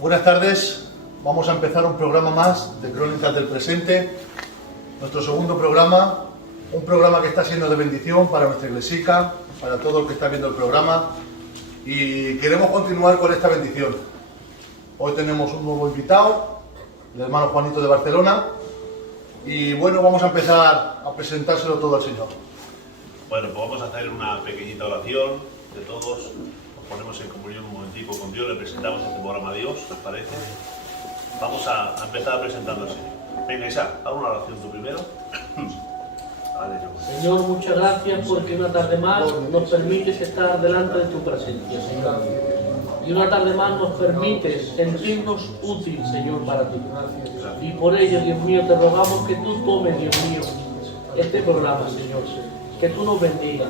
Buenas tardes, vamos a empezar un programa más de Crónicas del Presente, nuestro segundo programa, un programa que está siendo de bendición para nuestra iglesica, para todo el que está viendo el programa, y queremos continuar con esta bendición. Hoy tenemos un nuevo invitado, el hermano Juanito de Barcelona, y bueno, vamos a empezar a presentárselo todo al Señor. Bueno, pues vamos a hacer una pequeñita oración de todos. Nos ponemos en comunión un momentico con Dios, le presentamos este programa a Dios, ¿os parece? Vamos a empezar presentando al Señor. Venga, Isa, haz una oración tú primero. Señor, muchas gracias porque una tarde más nos permites estar delante de tu presencia, Señor. Y una tarde más nos permites sentirnos útiles, Señor, para ti. Y por ello, Dios mío, te rogamos que tú tomes, Dios mío, este programa, Señor. Que tú nos bendigas,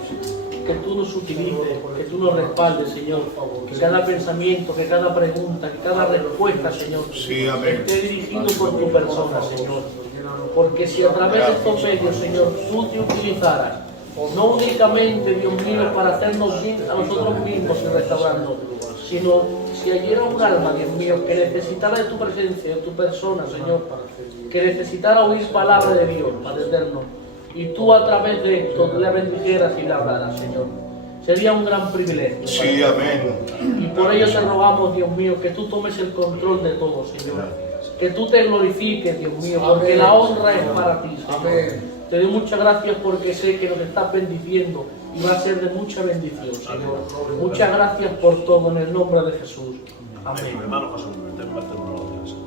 que tú nos utilices, que tú nos respaldes, Señor. Que cada pensamiento, que cada pregunta, que cada respuesta, Señor, esté dirigido por tu persona, Señor. Porque si a través de estos medios, Señor, tú te utilizaras, no únicamente, Dios mío, para hacernos bien a nosotros mismos y restaurarnos, sino si hubiera un alma, Dios mío, que necesitara de tu presencia, de tu persona, Señor, que necesitara oír palabra de Dios para entendernos, y tú a través de esto le bendijeras y le hablaras, Señor. Sería un gran privilegio. Sí, amén. Y por ello te rogamos, Dios mío, que tú tomes el control de todo, Señor. Que tú te glorifiques, Dios mío, porque la honra es para ti, Señor. Te doy muchas gracias porque sé que nos estás bendiciendo y va a ser de mucha bendición, Señor. Muchas gracias por todo en el nombre de Jesús. Amén. Hermano José, te voy a hacer una oración.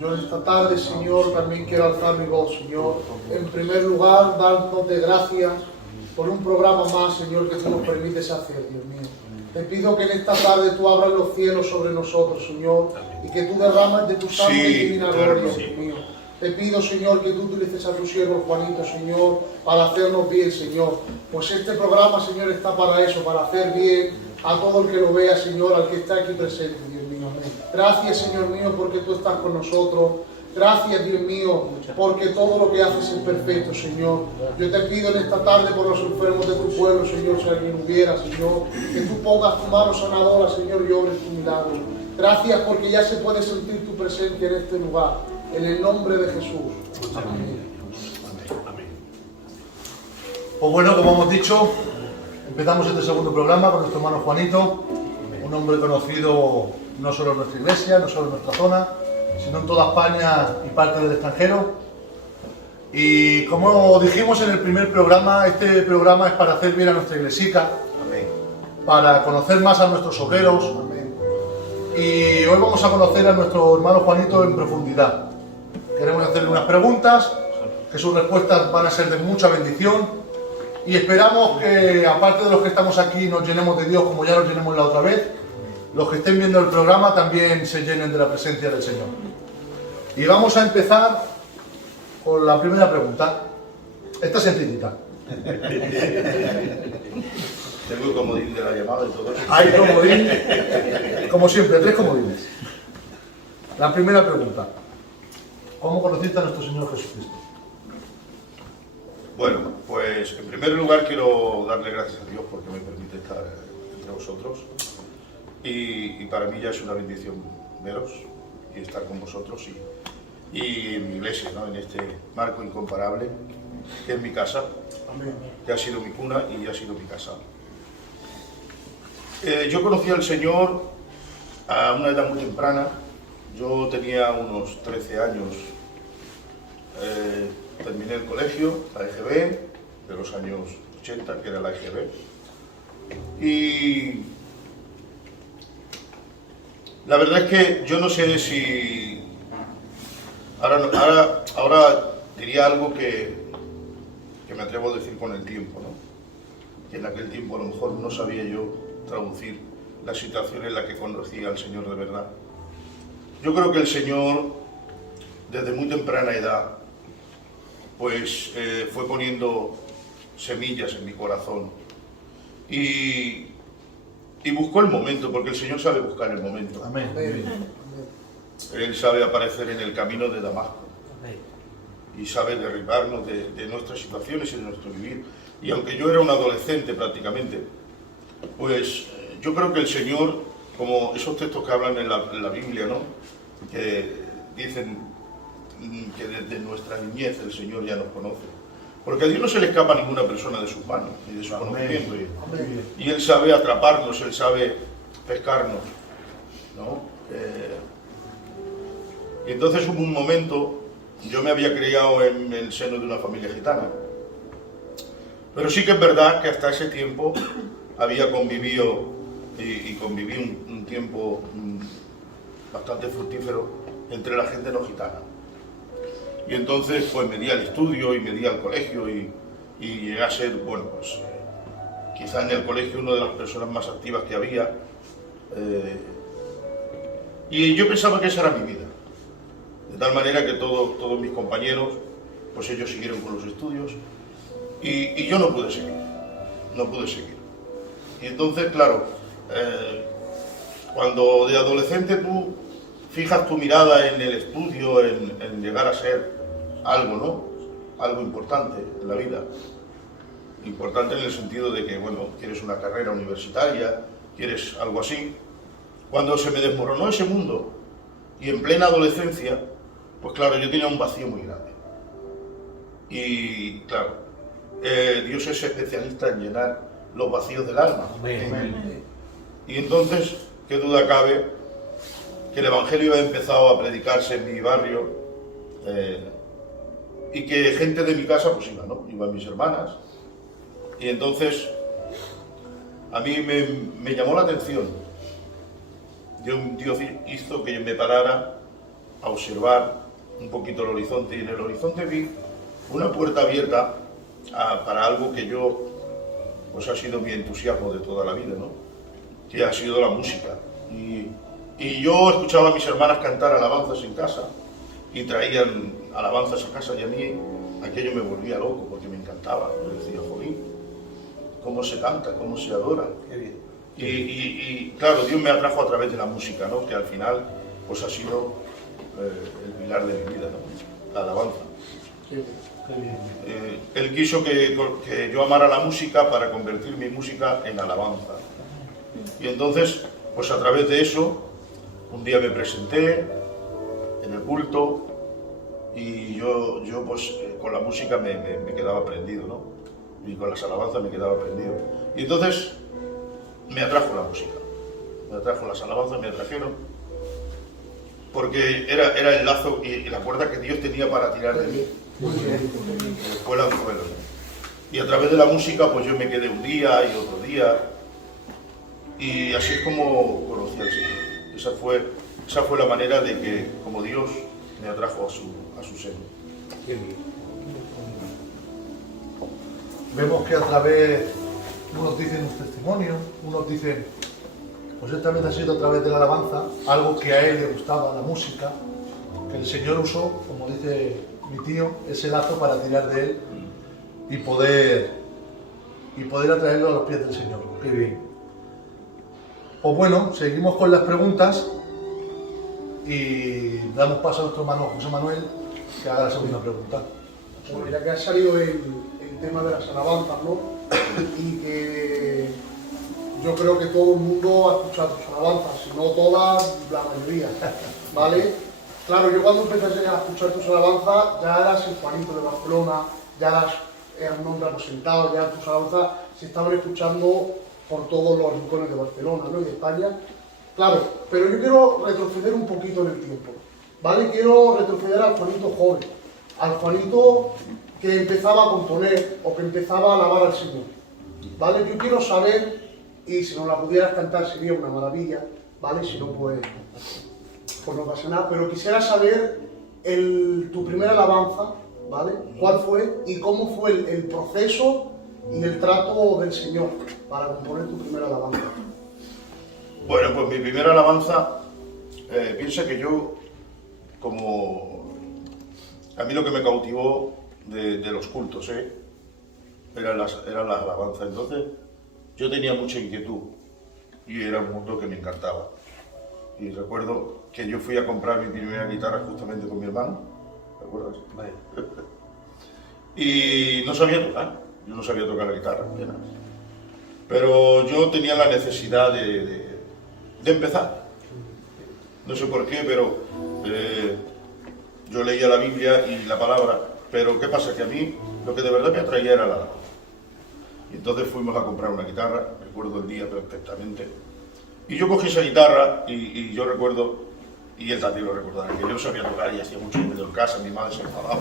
Yo esta tarde, Señor, también quiero alzar mi voz, Señor. En primer lugar, dándote gracias por un programa más, Señor, que tú nos permites hacer, Dios mío. Te pido que en esta tarde tú abras los cielos sobre nosotros, Señor, y que tú derrames de tu santa y divina gloria, Dios mío. Te pido, Señor, que tú utilices a tu siervo Juanito, Señor, para hacernos bien, Señor. Pues este programa, Señor, está para eso, para hacer bien a todo el que lo vea, Señor, al que está aquí presente, Dios mío. Amén. Gracias, Señor mío, porque tú estás con nosotros. Gracias, Dios mío, porque todo lo que haces es perfecto, Señor. Yo te pido en esta tarde por los enfermos de tu pueblo, Señor, si alguien hubiera, Señor, que tú pongas tu mano sanadora, Señor, y obres tu milagro. Gracias porque ya se puede sentir tu presencia en este lugar. En el nombre de Jesús. Amén. Pues bueno, como hemos dicho, empezamos este segundo programa con nuestro hermano Juanito, un hombre conocido no solo en nuestra iglesia, no solo en nuestra zona, sino en toda España y parte del extranjero. Y como dijimos en el primer programa, este programa es para hacer bien a nuestra iglesica, para conocer más a nuestros obreros. Y hoy vamos a conocer a nuestro hermano Juanito en profundidad. Queremos hacerle unas preguntas, que sus respuestas van a ser de mucha bendición. Y esperamos que, aparte de los que estamos aquí, nos llenemos de Dios como ya nos llenamos la otra vez. Los que estén viendo el programa también se llenen de la presencia del Señor. Y vamos a empezar con la primera pregunta. Esta es sencillita. Tengo el comodín de la llamada y todo eso. Hay comodín, como siempre, 3 comodines. La primera pregunta. ¿Cómo conociste a nuestro Señor Jesucristo? Bueno, pues en primer lugar quiero darle gracias a Dios porque me permite estar entre vosotros. Y para mí ya es una bendición veros y estar con vosotros y en mi iglesia, ¿no? En este marco incomparable que es mi casa, que ha sido mi cuna y ha sido mi casa. Yo conocí al Señor a una edad muy temprana. Yo tenía unos 13 años. Terminé el colegio, la EGB, de los años 80, que era la EGB. Y la verdad es que yo no sé si... Ahora diría algo que me atrevo a decir con el tiempo, ¿no? Que en aquel tiempo a lo mejor no sabía yo traducir la situación en la que conocía al Señor de verdad. Yo creo que el Señor, desde muy temprana edad, pues fue poniendo semillas en mi corazón y y buscó el momento, porque el Señor sabe buscar el momento. Amén. Amén. Él sabe aparecer en el camino de Damasco y sabe derribarnos de nuestras situaciones y de nuestro vivir. Y aunque yo era un adolescente prácticamente, pues yo creo que el Señor, como esos textos que hablan en la Biblia, ¿no?, que dicen que desde nuestra niñez el Señor ya nos conoce. Porque a Dios no se le escapa a ninguna persona de sus manos, ni de su conocimiento. Y Él sabe atraparnos, Él sabe pescarnos, ¿no? Y entonces hubo un momento, yo me había criado en el seno de una familia gitana, pero sí que es verdad que hasta ese tiempo había convivido y conviví un tiempo bastante fructífero entre la gente no gitana. Y entonces pues me di al estudio y me di al colegio y llegué a ser, bueno, pues quizá en el colegio una de las personas más activas que había. Y yo pensaba que esa era mi vida. De tal manera que todos mis compañeros, pues ellos siguieron con los estudios y yo no pude seguir. Y entonces, claro, cuando de adolescente tú fijas tu mirada en el estudio, en llegar a ser algo, ¿no? Algo importante en la vida. Importante en el sentido de que, bueno, quieres una carrera universitaria, quieres algo así. Cuando se me desmoronó ese mundo y en plena adolescencia, pues claro, yo tenía un vacío muy grande. Y claro, Dios es especialista en llenar los vacíos del alma. Amén. Y entonces, qué duda cabe que el Evangelio ha empezado a predicarse en mi barrio y que gente de mi casa pues iba, ¿no? Iban mis hermanas. Y entonces a mí me llamó la atención. Dios hizo que me parara a observar un poquito el horizonte y en el horizonte vi una puerta abierta para algo que pues ha sido mi entusiasmo de toda la vida, ¿no? Que ha sido la música. Y yo escuchaba a mis hermanas cantar alabanzas en casa y traían alabanzas a casa y a mí aquello me volvía loco porque me encantaba. Yo decía, jolín, cómo se canta, cómo se adora. Qué bien. Y claro, Dios me atrajo a través de la música, ¿no? Que al final pues ha sido el pilar de mi vida, ¿no? La alabanza. Él quiso que yo amara la música para convertir mi música en alabanza. Y entonces, pues a través de eso, un día me presenté en el culto y yo pues con la música me quedaba prendido, ¿no? Y con las alabanzas me quedaba prendido. Y entonces me atrajo la música, me atrajo las alabanzas, me atrajeron, porque era el lazo y la cuerda que Dios tenía para tirar de mí. Fue el anzuelo. Y a través de la música pues yo me quedé un día y otro día. Y así es como conocí al Señor. Esa fue la manera de que, como Dios me atrajo a su seno. Vemos que a través, unos dicen un testimonio, unos dicen, pues esta vez ha sido a través de la alabanza, algo que a él le gustaba, la música, que el Señor usó, como dice mi tío, ese lazo para tirar de él y poder atraerlo a los pies del Señor. Qué bien. Pues bueno, seguimos con las preguntas y damos paso a nuestro hermano José Manuel que haga la segunda pregunta. Bueno, ya que ha salido el tema de las alabanzas, ¿no? Y que yo creo que todo el mundo ha escuchado tus alabanzas, si no todas, la mayoría, ¿vale? Claro, yo cuando empecé a escuchar tus alabanzas, ya eras el Juanito de Barcelona, ya eras un hombre aposentado, ya tus alabanzas se estaban escuchando por todos los rincones de Barcelona, ¿no? Y de España. Claro, pero yo quiero retroceder un poquito en el tiempo, ¿vale? Quiero retroceder al Juanito joven, al Juanito que empezaba a componer o que empezaba a alabar al Señor, ¿vale? Yo quiero saber, y si nos la pudieras cantar sería una maravilla, ¿vale? Si no, pues no pasa nada, pero quisiera saber tu primera alabanza, ¿vale? ¿Cuál fue y cómo fue el proceso y el trato del Señor para componer tu primera alabanza? Bueno, pues mi primera alabanza, piensa que yo, como a mí lo que me cautivó de los cultos, eran las alabanzas. Entonces yo tenía mucha inquietud y era un mundo que me encantaba. Y recuerdo que yo fui a comprar mi primera guitarra justamente con mi hermano, ¿te acuerdas? Y no sabía tocar, yo no sabía tocar la guitarra, apenas. Pero yo tenía la necesidad de empezar. No sé por qué, pero yo leía la Biblia y la palabra, pero ¿qué pasa? Que a mí lo que de verdad me atraía era la alabanza. Y entonces fuimos a comprar una guitarra, recuerdo el día perfectamente. Y yo cogí esa guitarra y yo recuerdo, y él también lo recordará, que yo no sabía tocar y hacía mucho ruido en casa, mi madre se enfadaba.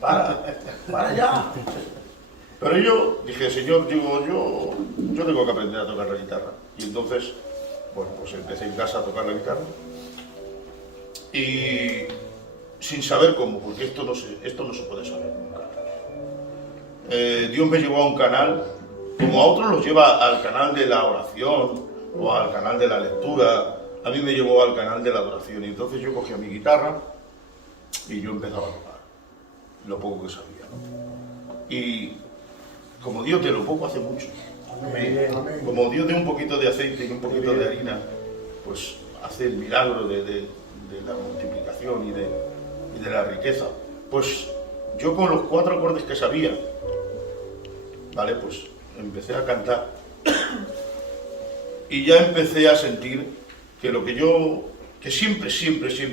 ¡Para ya! Pero yo dije, Señor, yo tengo que aprender a tocar la guitarra. Y entonces, bueno, pues empecé en casa a tocar la guitarra. Y sin saber cómo, porque esto no se puede saber nunca. Dios me llevó a un canal, como a otros los lleva al canal de la oración o al canal de la lectura, a mí me llevó al canal de la adoración. Y entonces yo cogía mi guitarra y yo empezaba a tocar, lo poco que sabía, ¿no? Y como Dios de lo poco hace mucho. Amén. Como Dios de un poquito de aceite y un poquito de harina, pues hace el milagro de la multiplicación y de la riqueza. Pues yo con los 4 acordes que sabía, ¿vale? Pues empecé a cantar y ya empecé a sentir que lo que que siempre,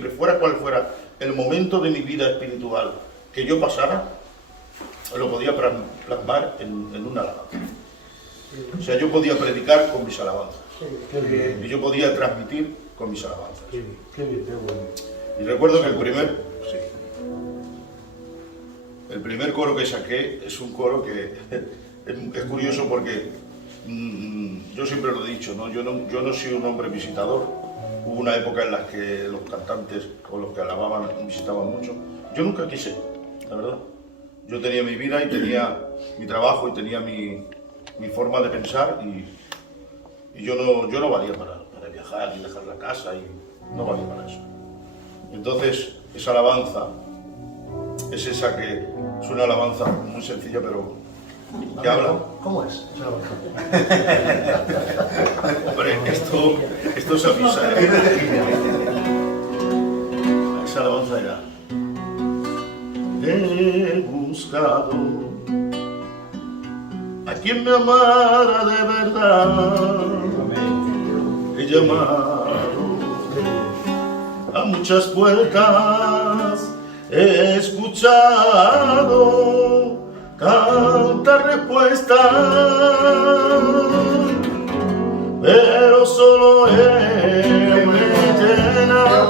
fuera cual fuera el momento de mi vida espiritual que yo pasara, lo podía plasmar en una alabanza. O sea, yo podía predicar con mis alabanzas. Y yo podía transmitir con mis alabanzas. Y recuerdo que el primer coro que saqué es un coro que es curioso porque yo siempre lo he dicho, ¿no? Yo no soy un hombre visitador. Hubo una época en la que los cantantes o los que alababan visitaban mucho. Yo nunca quise, la verdad. Yo tenía mi vida y tenía mi trabajo y tenía mi forma de pensar y yo no valía para viajar y dejar la casa y no valía para eso. Entonces, esa alabanza es esa que es una alabanza muy sencilla, pero que habla. ¿Cómo es? Hombre, esto se avisa, ¿eh? Esa alabanza era: he buscado a quien me amara de verdad, he llamado a muchas puertas, he escuchado tantas respuestas, pero solo Él me llena,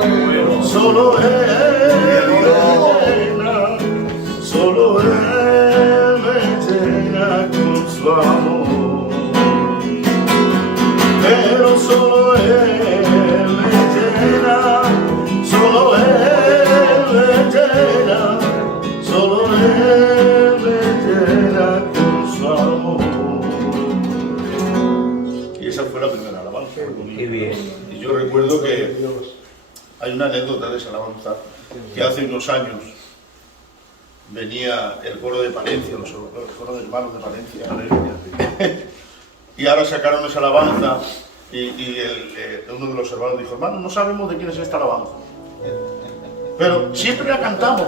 solo Él me llena, solo Él me llena con su amor, pero solo Él me llena, solo Él me llena, solo Él me llena con su amor. Y esa fue la primera alabanza. Qué bien. Y yo recuerdo que hay una anécdota de esa alabanza, que hace unos años venía el coro de Palencia, los coros de hermanos de Palencia, y ahora sacaron esa alabanza y uno de los hermanos dijo: hermano, no sabemos de quién es esta alabanza, pero siempre la cantamos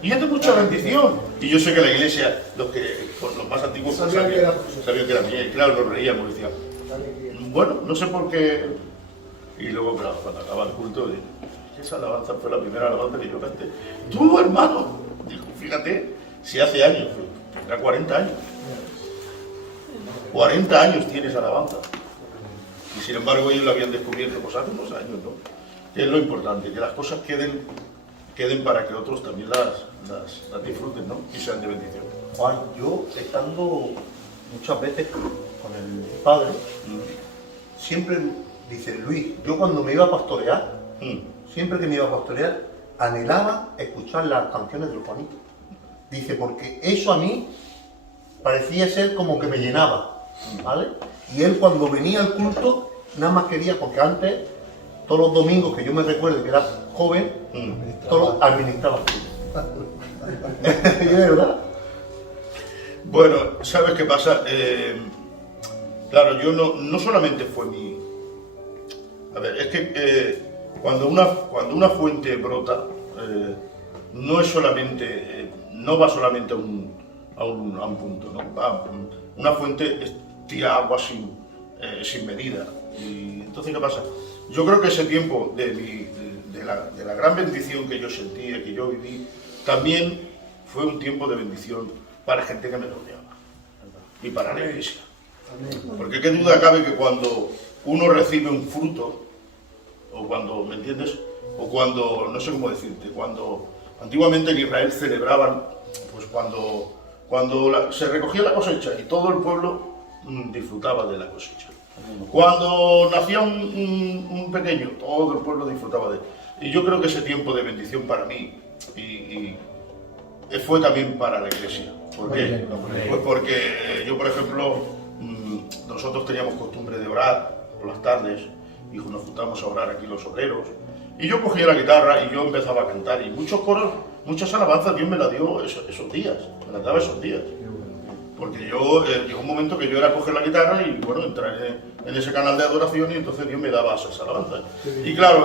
y es de mucha bendición. Y yo sé que la iglesia, los más antiguos sabían que era mía, y claro, nos reíamos, decían, bueno, no sé por qué. Y luego, claro, cuando acaba el culto, esa alabanza fue la primera alabanza que yo canté. Tú, hermano, dijo, fíjate, si hace años, tendrá 40 años. 40 años tiene esa alabanza. Y sin embargo ellos la habían descubierto pues hace unos años, ¿no? Que es lo importante, que las cosas queden para que otros también las disfruten, ¿no? Y sean de bendición. Juan, yo estando muchas veces con el padre, siempre dice Luis, yo cuando me iba a pastorear, siempre que me iba a pastorear, anhelaba escuchar las canciones del Juanito. Dice, porque eso a mí parecía ser como que me llenaba, ¿vale? Y él cuando venía al culto, nada más quería, porque antes, todos los domingos que yo me recuerdo que era joven, todos administraba. ¿Es verdad? Bueno, ¿sabes qué pasa? Claro, yo no solamente fue mi... A ver, es que cuando una fuente brota, no es solamente, no va solamente a un punto, ¿no? Una fuente tira agua sin medida. Y entonces, ¿qué pasa? Yo creo que ese tiempo de la gran bendición que yo sentí, que yo viví, también fue un tiempo de bendición para gente que me rodeaba y para la iglesia. Porque qué duda cabe que cuando uno recibe un fruto, o cuando, ¿me entiendes? O cuando, no sé cómo decirte, cuando antiguamente en Israel celebraban, pues cuando se recogía la cosecha y todo el pueblo disfrutaba de la cosecha. Cuando nacía un pequeño, todo el pueblo disfrutaba de él. Y yo creo que ese tiempo de bendición para mí y fue también para la iglesia. ¿Por qué? Pues porque yo, por ejemplo, nosotros teníamos costumbre de orar por las tardes y nos juntamos a orar aquí los obreros. Y yo cogía la guitarra y yo empezaba a cantar. Y muchos coros, muchas alabanzas, Dios me las dio esos días, me las daba esos días. Porque llegó un momento que yo era coger la guitarra y bueno, entrar en ese canal de adoración y entonces Dios me daba esas alabanzas. Y claro,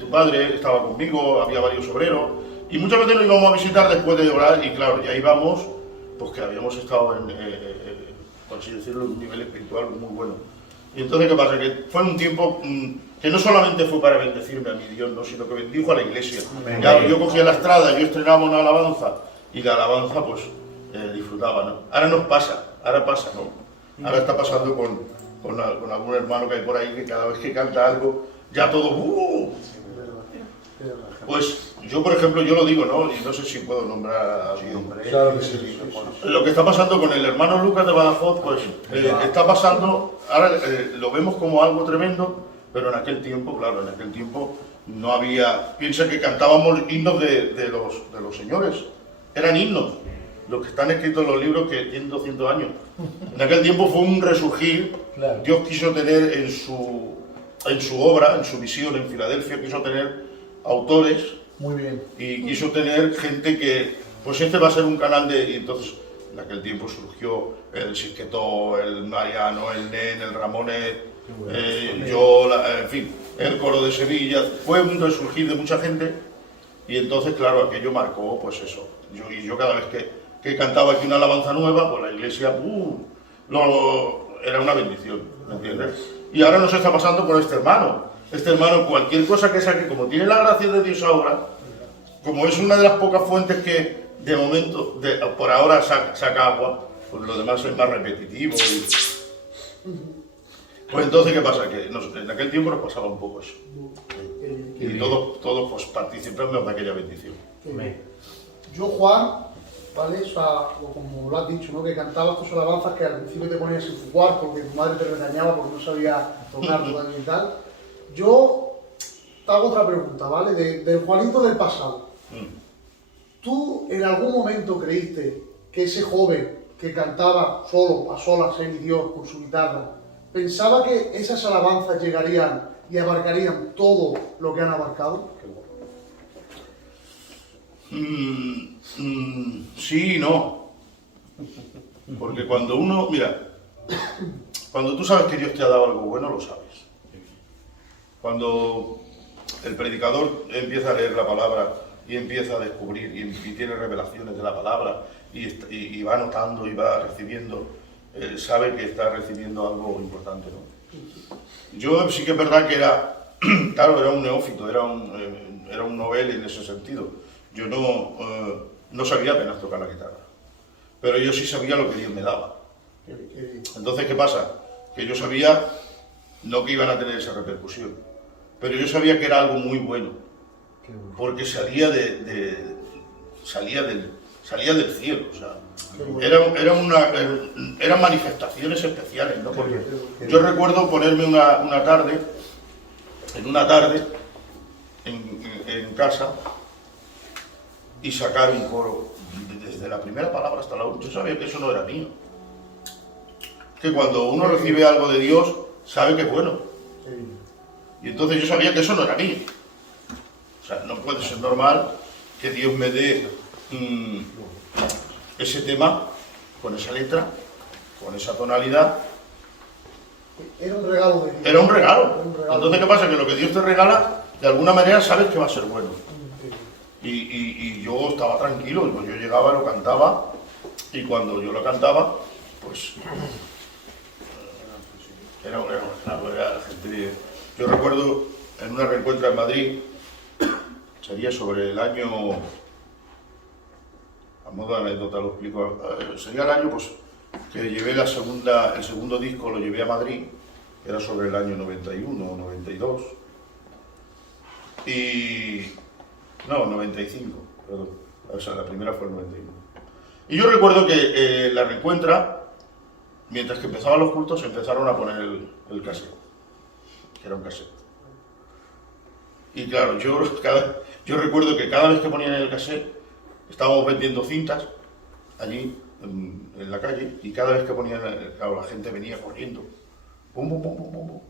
tu padre estaba conmigo, había varios obreros y muchas veces nos íbamos a visitar después de orar y claro, ya íbamos, pues que habíamos estado por así decirlo, en un nivel espiritual muy bueno. Y entonces, ¿qué pasa? Que fue un tiempo que no solamente fue para bendecirme a mi Dios, ¿no? Sino que bendijo a la iglesia. Claro, yo cogía la estrada, yo estrenaba una alabanza y la alabanza pues disfrutaba, ¿no? Ahora nos pasa, ahora pasa, ¿no? Ahora está pasando con algún hermano que hay por ahí que cada vez que canta algo, ya todo... Pues yo, por ejemplo, yo lo digo, ¿no? Y no sé si puedo nombrar a alguien. Claro que sí. Lo que está pasando con el hermano Lucas de Badajoz, pues está pasando, ahora lo vemos como algo tremendo, pero en aquel tiempo, claro, en aquel tiempo no había... Piensa que cantábamos himnos de los señores, eran himnos, los que están escritos en los libros que tienen 200 años. En aquel tiempo fue un resurgir, Claro. Dios quiso tener en su obra, en su visión en Filadelfia, quiso tener autores Muy bien. y quiso tener gente que, pues este va a ser un canal de... Y entonces, en aquel tiempo surgió el Sisquetó, el Mariano, el Nen, el Ramonet, en fin, el Coro de Sevilla. Fue un resurgir de mucha gente y entonces, claro, aquello marcó, pues eso. Yo cada vez que cantaba aquí una alabanza nueva, pues la iglesia, era una bendición, ¿me entiendes? Y ahora nos está pasando con este hermano. Este hermano, cualquier cosa que saque, como tiene la gracia de Dios ahora, como es una de las pocas fuentes que de momento, por ahora saca agua, pues lo demás es más repetitivo. Pues entonces, ¿qué pasa? Que en aquel tiempo nos pasaba un poco eso. Y todos pues, participamos de aquella bendición. Yo, Juan, ¿vale? O sea, como lo has dicho, ¿no? Que cantabas tus alabanzas que al principio te ponías en tu cuarto porque tu madre te regañaba porque no sabía tocar y tal. Yo te hago otra pregunta, ¿vale? Del Juanito del pasado. ¿Tú en algún momento creíste que ese joven que cantaba solo, a solas, él y Dios, con su guitarra, pensaba que esas alabanzas llegarían y abarcarían todo lo que han abarcado? Sí y no. Porque cuando uno, mira, cuando tú sabes que Dios te ha dado algo bueno, lo sabes. Cuando el predicador empieza a leer la palabra y empieza a descubrir y tiene revelaciones de la palabra y va notando y va recibiendo, sabe que está recibiendo algo importante, ¿no? Yo sí que es verdad que claro, era un neófito, era un novel en ese sentido. Yo no sabía apenas tocar la guitarra, pero yo sí sabía lo que Dios me daba. Entonces, ¿qué pasa? Que yo sabía, no que iban a tener esa repercusión, pero yo sabía que era algo muy bueno, porque salía del cielo, o sea, eran manifestaciones especiales, ¿no? Porque yo recuerdo ponerme una tarde en casa y sacar un coro desde la primera palabra hasta la última. Yo sabía que eso no era mío, que cuando uno recibe algo de Dios sabe que es bueno. Y entonces yo sabía que eso no era mío. O sea, no puede ser normal que Dios me dé ese tema con esa letra con esa tonalidad. Era un regalo de Dios. Era un regalo. Era un regalo. Entonces, ¿qué pasa? Que lo que Dios te regala, de alguna manera sabes que va a ser bueno. Y yo estaba tranquilo, pues yo llegaba, lo cantaba, y cuando yo lo cantaba, pues era gente. Yo recuerdo en una reencuentra en Madrid, sería sobre el año, a modo de anécdota lo explico, sería el año pues que llevé el segundo disco lo llevé a Madrid, era sobre el año 91 o 92, y no, 95, perdón, o sea, la primera fue el 91. Y yo recuerdo que la reencuentra, mientras que empezaban los cultos, empezaron a poner el cassette, que era un cassette. Y claro, yo recuerdo que cada vez que ponían el cassette, estábamos vendiendo cintas allí en la calle, y cada vez que ponían, claro, la gente venía corriendo, pum, pum, pum, pum, pum, pum.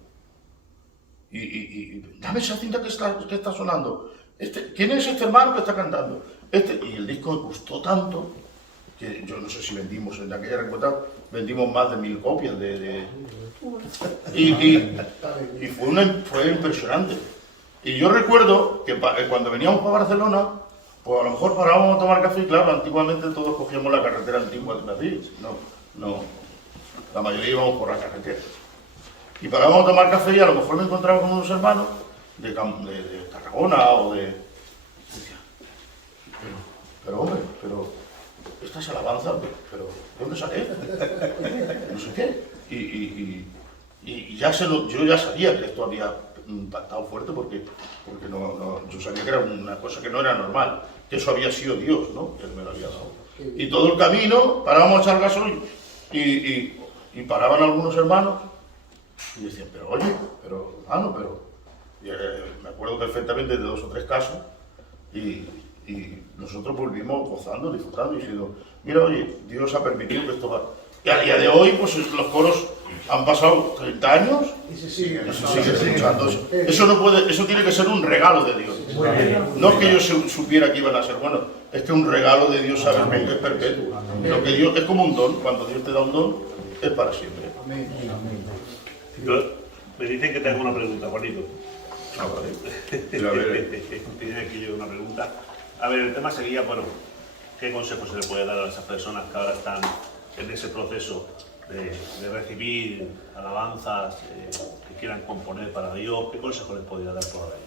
Y dame esa cinta que está sonando. ¿Quién es este hermano que está cantando? Y el disco me gustó tanto que yo no sé si vendimos, en aquella reencuentra vendimos más de 1000 copias y fue impresionante. Y yo recuerdo que cuando veníamos para Barcelona, pues a lo mejor parábamos a tomar café, y claro, antiguamente todos cogíamos la carretera antigua de Madrid, no, la mayoría íbamos por la carretera. Y parábamos a tomar café y a lo mejor me encontraba con unos hermanos de Tarragona o de... Decía, pero hombre, estas alabanzas, pero ¿de dónde sale? No sé qué. Y yo ya sabía que esto había impactado fuerte porque yo sabía que era una cosa que no era normal, que eso había sido Dios, ¿no? Que Él me lo había dado. Y todo el camino parábamos a echar gasoil y paraban algunos hermanos y decían, pero oye, me acuerdo perfectamente de 2 o 3 casos y nosotros volvimos gozando, disfrutando y diciendo, mira, oye, Dios ha permitido que esto va. Y a día de hoy, pues los coros han pasado 30 años Y se sigue escuchando. Eso tiene que ser un regalo de Dios. No es que yo supiera que iban a ser buenos, es que un regalo de Dios, sabes, que es perpetuo. Lo que Dios es como un don, cuando Dios te da un don, es para siempre. Me dicen que te hago una pregunta, Juanito. Ah, vale. Tiene aquí yo una pregunta. A ver, el tema sería, bueno, ¿qué consejos se le puede dar a esas personas que ahora están en ese proceso de recibir alabanzas, que quieran componer para Dios? ¿Qué consejos les podría dar por ahí,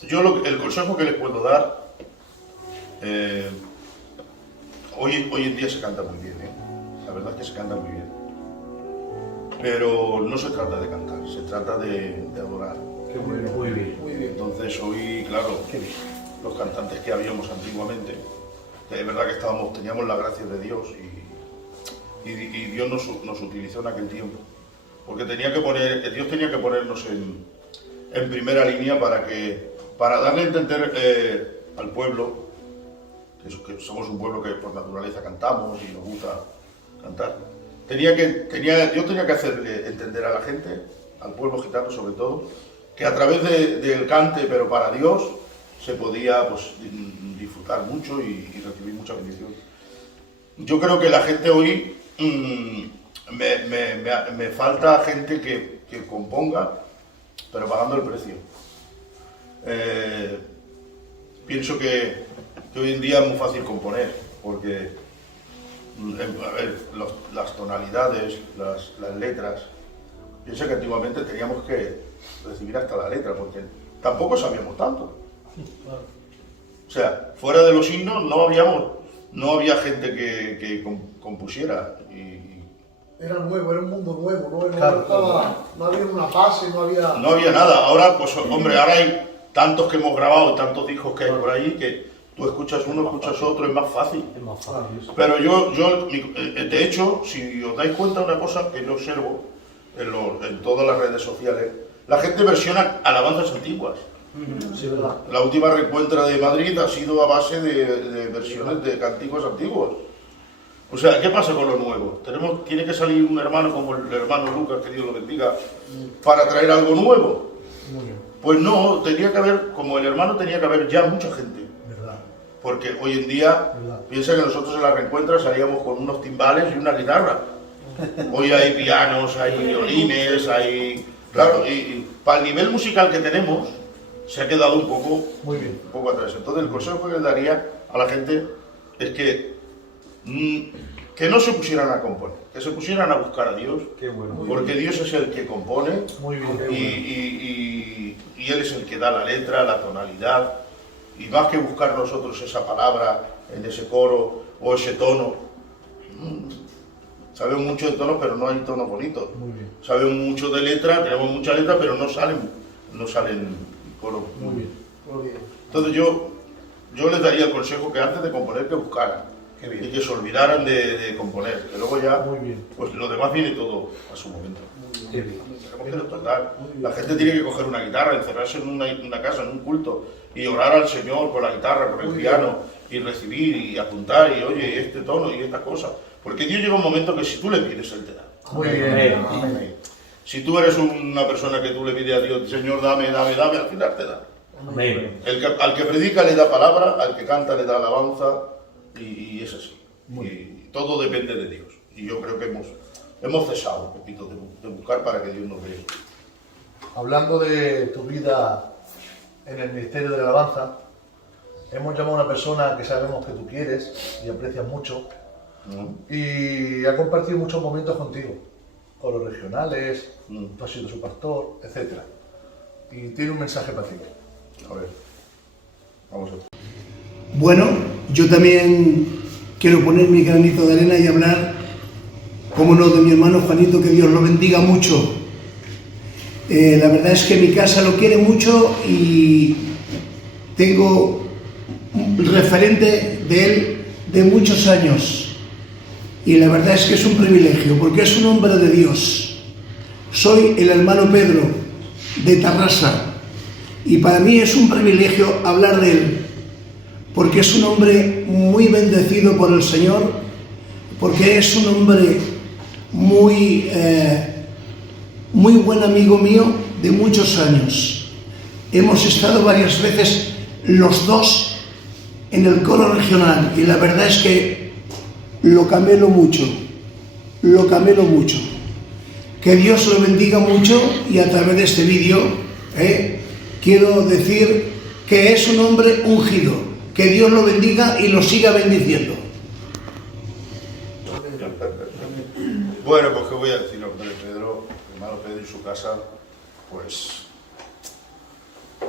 ¿no? Yo el consejo que les puedo dar, hoy en día se canta muy bien, la verdad es que se canta muy bien, pero no se trata de cantar, se trata de adorar. Muy bien. Entonces hoy, claro, los cantantes que habíamos antiguamente, es verdad que teníamos la gracia de Dios y Dios nos utilizó en aquel tiempo, porque Dios tenía que ponernos en primera línea para darle a entender al pueblo, que somos un pueblo que por naturaleza cantamos y nos gusta cantar. Dios tenía que hacerle entender a la gente, al pueblo gitano sobre todo, que a través del cante, pero para Dios, se podía pues, disfrutar mucho y recibir mucha bendición. Yo creo que la gente hoy, me falta gente que componga, pero pagando el precio. Pienso que hoy en día es muy fácil componer, porque las tonalidades, las letras, pienso que antiguamente teníamos que recibir hasta la letra, porque tampoco sabíamos tanto. O sea, fuera de los himnos no había gente que compusiera. Era nuevo, era un mundo nuevo, ¿no? Claro. No había una base, no había... No había nada. Ahora, pues hombre, ahora hay tantos que hemos grabado, tantos discos que hay por ahí, que tú escuchas uno, escuchas otro, es más fácil. Es más fácil. Pero de hecho, si os dais cuenta una cosa que yo observo en todas las redes sociales, la gente versiona alabanzas antiguas. Sí, verdad. La última reencuentra de Madrid ha sido a base de versiones de cánticos antiguos. O sea, ¿qué pasa con lo nuevo? Tiene que salir un hermano como el hermano Lucas, que Dios lo bendiga, para traer algo nuevo. Pues no, como el hermano tenía que haber ya mucha gente. Verdad. Porque hoy en día, Verdad. piensa que nosotros en la reencuentra salíamos con unos timbales y una guitarra. Hoy hay pianos, hay violines, hay... Claro, y para el nivel musical que tenemos, se ha quedado un poco atrás. Entonces el consejo que le daría a la gente es que no se pusieran a componer, que se pusieran a buscar a Dios, porque Dios es el que compone y Él es el que da la letra, la tonalidad, y más que buscar nosotros esa palabra en ese coro o ese tono. Sabemos mucho de tonos, pero no hay tonos bonitos. Sabemos mucho de letra, tenemos mucha letra, pero no salen coros. Entonces yo les daría el consejo que antes de componer que buscaran y que se olvidaran de componer, que luego ya pues lo demás viene todo a su momento. Tenemos que despertar. La gente tiene que coger una guitarra, encerrarse en una casa, en un culto y orar al Señor con la guitarra, con el piano y recibir y apuntar y oye este tono y esta cosa. Porque Dios llega un momento que si tú le pides, Él te da. Muy bien. Si tú eres una persona que tú le pides a Dios, Señor, dame, al final te da. Amén. Al que predica le da palabra, al que canta le da alabanza y es así. Y todo depende de Dios. Y yo creo que hemos cesado, repito, de buscar para que Dios nos dé. Hablando de tu vida en el ministerio de la alabanza, hemos llamado a una persona que sabemos que tú quieres y aprecias mucho y ha compartido muchos momentos contigo, coros regionales, tú has sido su pastor, etc. Y tiene un mensaje para ti. A ver, vamos a ver. Bueno, yo también quiero poner mi granito de arena y hablar, como no, de mi hermano Juanito, que Dios lo bendiga mucho. La verdad es que mi casa lo quiere mucho y tengo un referente de él de muchos años. Y la verdad es que es un privilegio, porque es un hombre de Dios. Soy el hermano Pedro, de Tarrasa, y para mí es un privilegio hablar de él, porque es un hombre muy bendecido por el Señor, porque es un hombre muy buen amigo mío de muchos años. Hemos estado varias veces los dos en el coro regional y la verdad es que lo camelo mucho. Que Dios lo bendiga mucho y a través de este vídeo quiero decir que es un hombre ungido. Que Dios lo bendiga y lo siga bendiciendo. Bueno, pues qué voy a decir, hombre, Pedro, hermano Pedro y su casa, pues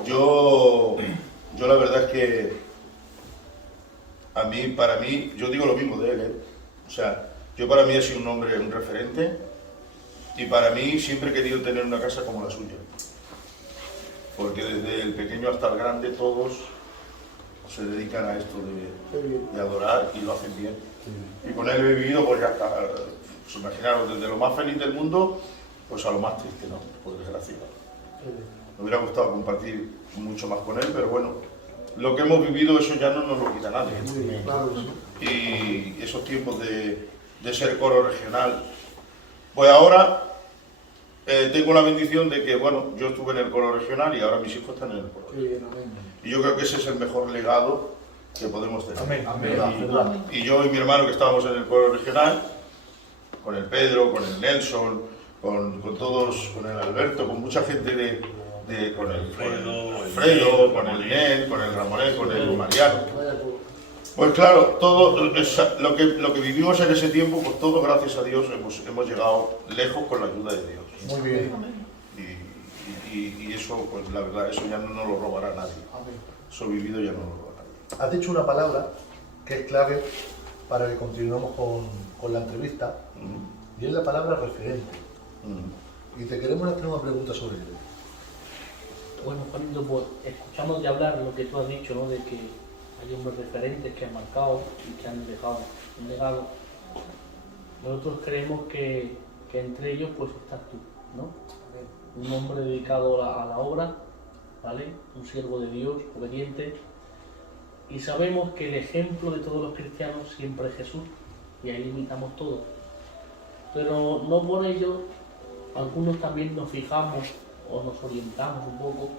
yo la verdad es que para mí, yo digo lo mismo de él, o sea, yo para mí he sido un hombre, un referente, y para mí siempre he querido tener una casa como la suya, porque desde el pequeño hasta el grande todos se dedican a esto de adorar y lo hacen bien. Y con él he vivido, pues ya está, pues imaginaros, desde lo más feliz del mundo, pues a lo más triste, ¿no? Por desgracia. Me hubiera gustado compartir mucho más con él, pero bueno, lo que hemos vivido, eso ya no nos lo quita nadie. Y esos tiempos de ser coro regional, pues ahora tengo la bendición de que, bueno, yo estuve en el coro regional y ahora mis hijos están en el coro regional. Y yo creo que ese es el mejor legado que podemos tener. Y yo y mi hermano que estábamos en el coro regional, con el Pedro, con el Nelson, con todos, con el Alberto, con mucha gente con el Alfredo, con el Inés, con el Ramonet, con el Mariano. Pues claro, todo lo que vivimos en ese tiempo, pues todo gracias a Dios hemos llegado lejos con la ayuda de Dios. Muy bien. Y eso, pues la verdad, eso ya no nos lo robará nadie. Eso vivido ya no lo robará nadie. Has dicho una palabra que es clave para que continuemos con la entrevista, y es la palabra referente. Y te queremos hacer una pregunta sobre ello. Bueno, Juanito, pues escuchamos de hablar lo que tú has dicho, ¿no? De que hay hombres referentes que han marcado y que han dejado un legado. Nosotros creemos que entre ellos pues estás tú, ¿no? Un hombre dedicado a la obra, ¿vale? Un siervo de Dios, obediente. Y sabemos que el ejemplo de todos los cristianos siempre es Jesús, y ahí imitamos todo. Pero no por ello, algunos también nos fijamos o nos orientamos un poco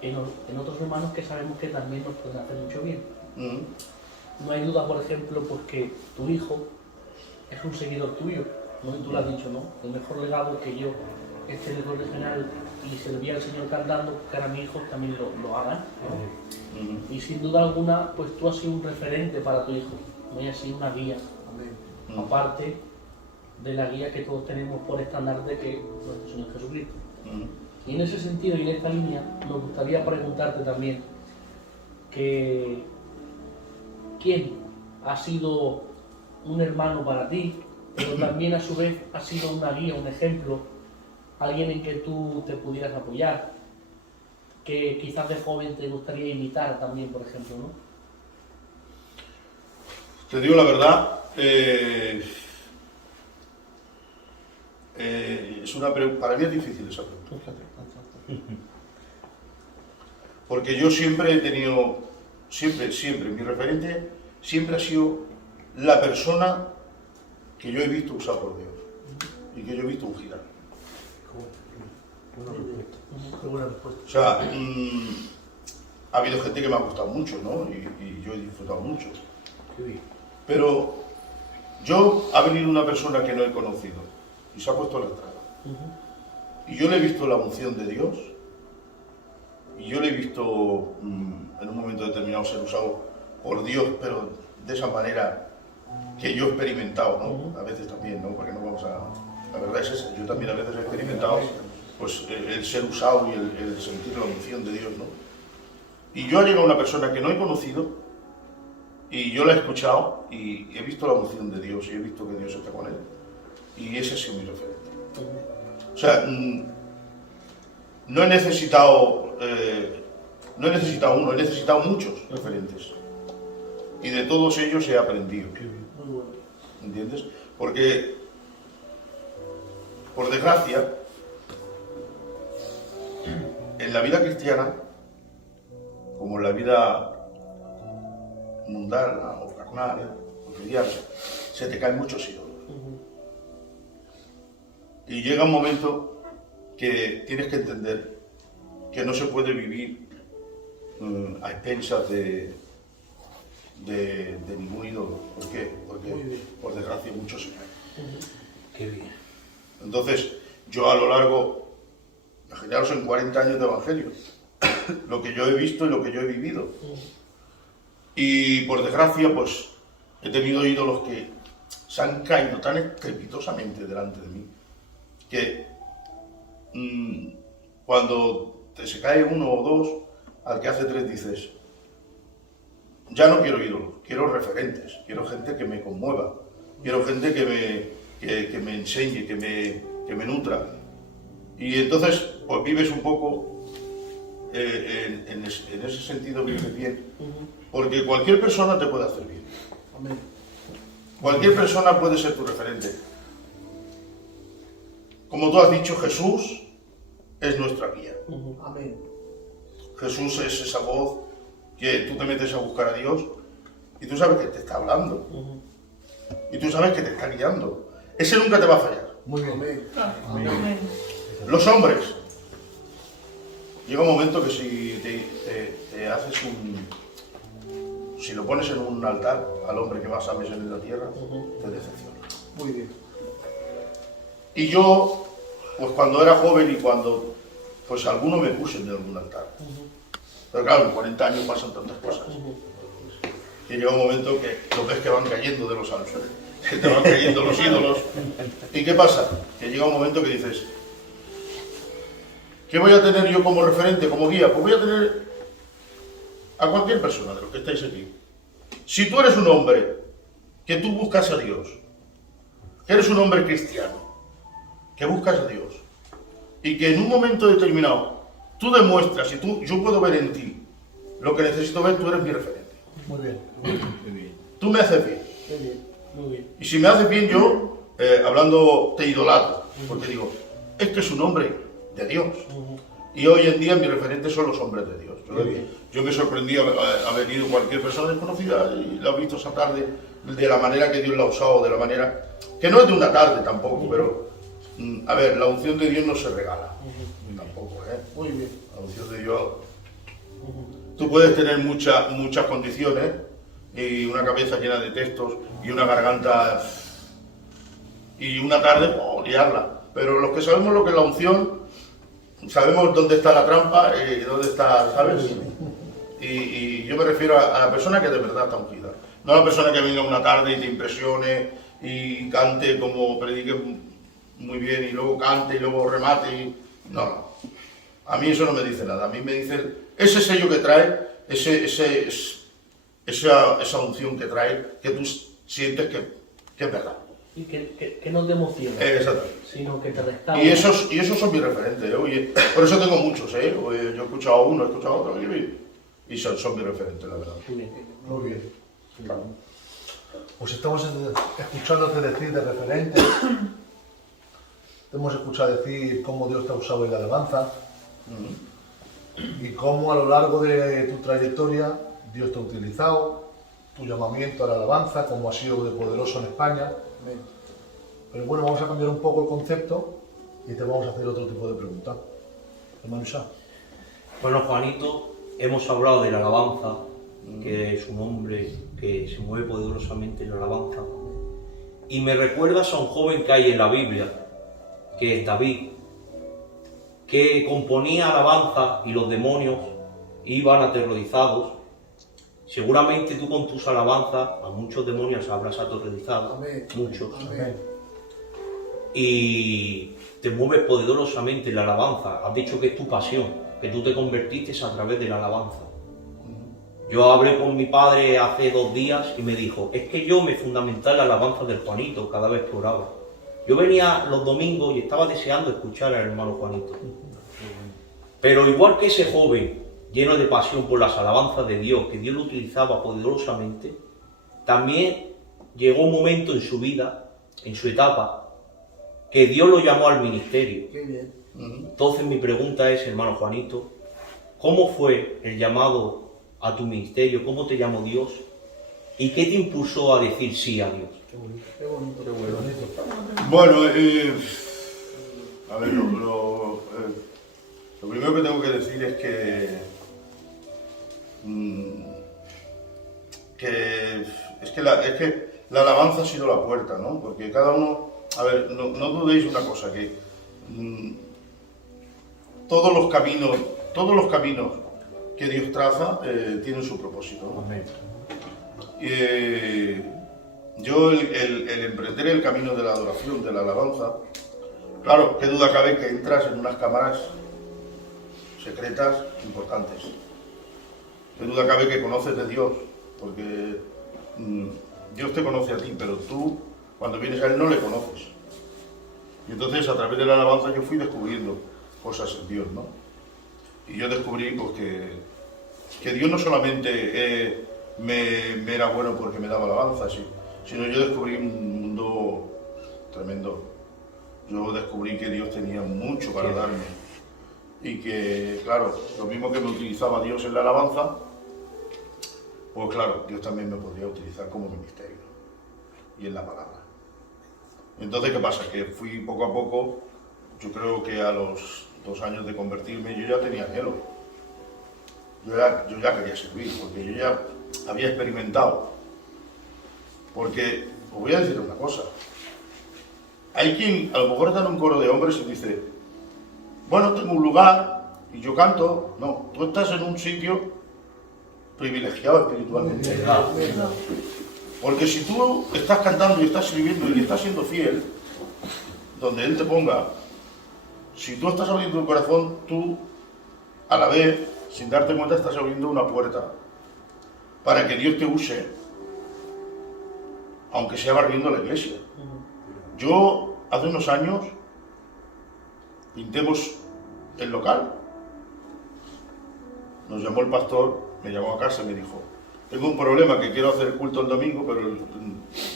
en otros hermanos que sabemos que también nos pueden hacer mucho bien. No hay duda, por ejemplo, porque tu hijo es un seguidor tuyo, ¿no? Y tú lo has dicho, ¿no? El mejor legado es que yo esté en el regional y servía al Señor cantando, que ahora mis hijos también lo hagan, ¿no? Y sin duda alguna, pues tú has sido un referente para tu hijo, ¿no? Y has sido una guía, aparte de la guía que todos tenemos por estandarte, que es nuestro Señor Jesucristo. Y en ese sentido y en esta línea, nos gustaría preguntarte también que quién ha sido un hermano para ti, pero también a su vez ha sido una guía, un ejemplo, alguien en que tú te pudieras apoyar, que quizás de joven te gustaría imitar también, por ejemplo, ¿no? Te digo la verdad, para mí es difícil esa pregunta. Porque yo siempre he tenido, siempre, mi referente siempre ha sido la persona que yo he visto usar por Dios y que yo he visto ungida. O sea, ha habido gente que me ha gustado mucho, ¿no? Y yo he disfrutado mucho. Pero ha venido una persona que no he conocido y se ha puesto a la entrada. Y yo le he visto la unción de Dios y yo le he visto en un momento determinado ser usado por Dios, pero de esa manera que yo he experimentado, ¿no? A veces también, ¿no? Porque no vamos a... La verdad es esa, yo también a veces he experimentado pues, el ser usado y el sentir la unción de Dios, ¿no? Y yo ha llegado una persona que no he conocido y yo la he escuchado y he visto la unción de Dios y he visto que Dios está con él. Y ese ha sido mi referente. O sea, no he necesitado uno, he necesitado muchos referentes. Y de todos ellos he aprendido. ¿Entiendes? Porque, por desgracia, en la vida cristiana, como en la vida mundana o carnal, o filial, se te caen muchos ídolos. Y llega un momento que tienes que entender que no se puede vivir a expensas de ningún ídolo. ¿Por qué? Porque, por desgracia, muchos se caen. Qué bien. Entonces, yo a lo largo, imaginaros en 40 años de evangelio, lo que yo he visto y lo que yo he vivido. Y por desgracia, pues, he tenido ídolos que se han caído tan estrepitosamente delante de mí, que cuando se cae uno o dos, al que hace tres dices, ya no quiero ídolos, quiero referentes, quiero gente que me conmueva, quiero gente que me enseñe, que me nutra. Y entonces, pues vives un poco, en ese sentido vives bien, porque cualquier persona te puede hacer bien. Cualquier persona puede ser tu referente. Como tú has dicho, Jesús es nuestra guía. Amén. Jesús es esa voz que tú te metes a buscar a Dios y tú sabes que te está hablando. Y tú sabes que te está guiando. Ese nunca te va a fallar. Muy bien. Amén. Los hombres. Llega un momento que si te haces si lo pones en un altar al hombre que más ames en la tierra, te decepciona. Muy bien. Y yo, pues cuando era joven y cuando, pues alguno me puse en algún altar. Pero claro, en 40 años pasan tantas cosas. Y llega un momento que lo ves que van cayendo de los ángeles, que te van cayendo los ídolos. ¿Y qué pasa? Que llega un momento que dices, ¿qué voy a tener yo como referente, como guía? Pues voy a tener a cualquier persona de los que estáis aquí. Si tú eres un hombre que tú buscas a Dios, que eres un hombre cristiano, que buscas a Dios, y que en un momento determinado tú demuestras y yo puedo ver en ti lo que necesito ver, tú eres mi referente. Muy bien. Tú me haces bien. Muy bien. Y si me haces bien yo, hablando te idolatro, porque digo, es que es un hombre de Dios. Y hoy en día mis referentes son los hombres de Dios. Yo me sorprendí a venido cualquier persona desconocida y la he visto esa tarde de la manera que Dios la ha usado, de la manera que no es de una tarde tampoco, pero a ver, la unción de Dios no se regala, tampoco, ¿eh? Muy bien. La unción de Dios, tú puedes tener muchas condiciones y una cabeza llena de textos y una garganta y una tarde, liarla. Pero los que sabemos lo que es la unción, sabemos dónde está la trampa y dónde está, ¿sabes? Y yo me refiero a la persona que de verdad está ungida. No a la persona que venga una tarde y te impresione y cante como predique muy bien y luego cante y luego remate. No. A mí eso no me dice nada. A mí me dice ese sello que trae, esa unción que trae, que tú sientes que es verdad. Y que no te emociona, Exactamente. sino que te restaura. Y esos son mis referentes. Oye, por eso tengo muchos. Yo he escuchado a uno, he escuchado a otro. Y son mis referentes, la verdad. Muy bien. Muy bien. Pues estamos escuchándote decir de referentes. Te hemos escuchado decir cómo Dios te ha usado en la alabanza y cómo a lo largo de tu trayectoria Dios te ha utilizado, tu llamamiento a la alabanza, cómo ha sido de poderoso en España. Pero bueno, vamos a cambiar un poco el concepto y te vamos a hacer otro tipo de pregunta. Hermano Isa. Bueno, Juanito, hemos hablado de la alabanza, que es un hombre que se mueve poderosamente en la alabanza. Y me recuerdas a un joven que hay en la Biblia, que es David, que componía alabanza y los demonios iban aterrorizados. Seguramente tú con tus alabanzas a muchos demonios habrás aterrorizado, Amén. muchos. Amén. Y te mueves poderosamente en la alabanza. Has dicho que es tu pasión, que tú te convertiste a través de la alabanza. Yo hablé con mi padre hace 2 días y me dijo, es que yo me fundamenté en la alabanza del Juanito cada vez que oraba. Yo venía los domingos y estaba deseando escuchar al hermano Juanito. Pero igual que ese joven, lleno de pasión por las alabanzas de Dios, que Dios lo utilizaba poderosamente, también llegó un momento en su vida, en su etapa, que Dios lo llamó al ministerio. Qué bien. Entonces mi pregunta es, hermano Juanito, ¿cómo fue el llamado a tu ministerio? ¿Cómo te llamó Dios? ¿Y qué te impulsó a decir sí a Dios? Qué bonito. Bueno, a ver, lo primero que tengo que decir es que la alabanza ha sido la puerta, ¿no? Porque cada uno, a ver, no dudéis una cosa, que todos los caminos que Dios traza tienen su propósito, ¿no? Amén. Yo el emprender el camino de la adoración, de la alabanza, claro, qué duda cabe que entras en unas cámaras secretas importantes. Qué duda cabe que conoces de Dios, porque Dios te conoce a ti, pero tú cuando vienes a Él no le conoces. Y entonces a través de la alabanza yo fui descubriendo cosas en Dios, ¿no? Y yo descubrí pues, que Dios no solamente me era bueno porque me daba alabanza, sí, sino yo descubrí un mundo tremendo. Yo descubrí que Dios tenía mucho para darme y que, claro, lo mismo que me utilizaba Dios en la alabanza, pues claro, Dios también me podría utilizar como ministerio y en la palabra. Entonces, ¿qué pasa? Que fui poco a poco, yo creo que a los 2 años de convertirme yo ya tenía anhelo. Yo ya quería servir, porque yo ya había experimentado. Porque, os voy a decir una cosa, hay quien a lo mejor está en un coro de hombres y dice, bueno, tengo un lugar y yo canto. No, tú estás en un sitio privilegiado espiritualmente. Porque si tú estás cantando y estás sirviendo y estás siendo fiel, donde Él te ponga, si tú estás abriendo el corazón, tú a la vez, sin darte cuenta, estás abriendo una puerta para que Dios te use, aunque sea barriendo la iglesia. Yo, hace unos años, pintemos el local. Nos llamó el pastor, me llamó a casa y me dijo, tengo un problema, que quiero hacer el culto el domingo, pero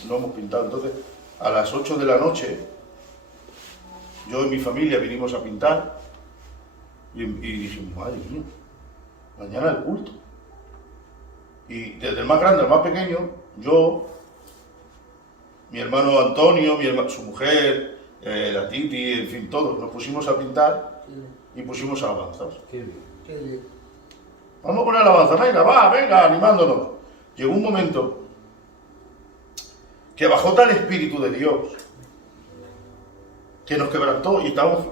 no hemos pintado. Entonces, a las 8 de la noche, yo y mi familia vinimos a pintar y dijimos, madre mía, mañana el culto. Y desde el más grande al más pequeño, yo, mi hermano Antonio, su mujer, la Titi, en fin, todos nos pusimos a pintar y pusimos alabanzas. Qué bien. Vamos a poner alabanza, venga, animándonos. Llegó un momento que bajó tal espíritu de Dios que nos quebrantó y estamos...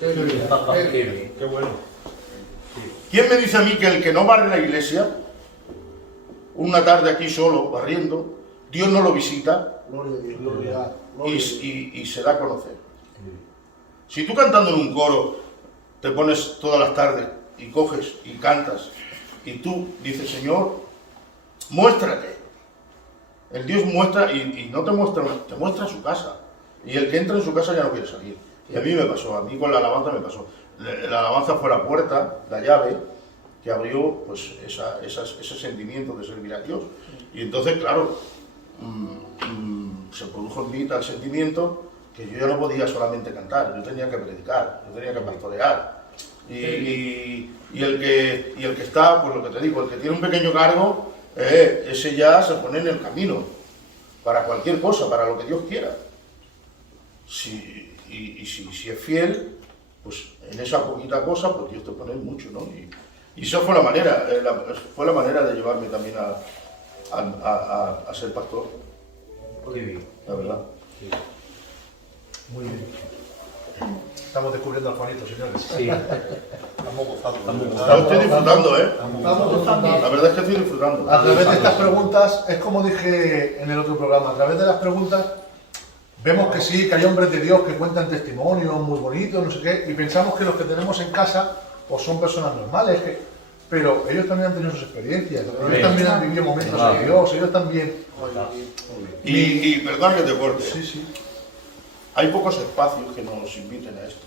Qué bien, qué bien. Qué bueno. ¿Quién me dice a mí que el que no barre la iglesia, una tarde aquí solo, barriendo, Dios no lo visita Gloria a Dios, gloria a Dios. y se da a conocer? Si tú cantando en un coro te pones todas las tardes y coges y cantas y tú dices, Señor, muéstrate. El Dios muestra y no te muestra, te muestra su casa. Y el que entra en su casa ya no quiere salir. Y a mí me pasó, a mí con la alabanza me pasó. La alabanza fue la puerta, la llave, que abrió pues ese sentimiento de servir a Dios. Y entonces, claro, se produjo en mí tal sentimiento que yo ya no podía solamente cantar, yo tenía que predicar, yo tenía que pastorear. Y el que está, pues lo que te digo, el que tiene un pequeño cargo, ese ya se pone en el camino para cualquier cosa, para lo que Dios quiera. Si es fiel, pues en esa poquita cosa, pues Dios te pone mucho, ¿no? Y esa fue la manera de llevarme también a ser pastor, Qué bien. la verdad. Muy bien. Estamos descubriendo al Juanito, señores. Sí. Estamos gozando. Yo estoy disfrutando, ¿eh? Estamos disfrutando. La verdad es que estoy disfrutando. A través de estas preguntas, es como dije en el otro programa, a través de las preguntas vemos que sí, que hay hombres de Dios que cuentan testimonios muy bonitos, no sé qué, y pensamos que los que tenemos en casa pues son personas normales, pero ellos también han tenido sus experiencias, ellos también han vivido momentos de Dios, ellos también... Y perdón que te corte. Sí, sí. Hay pocos espacios que nos inviten a esto.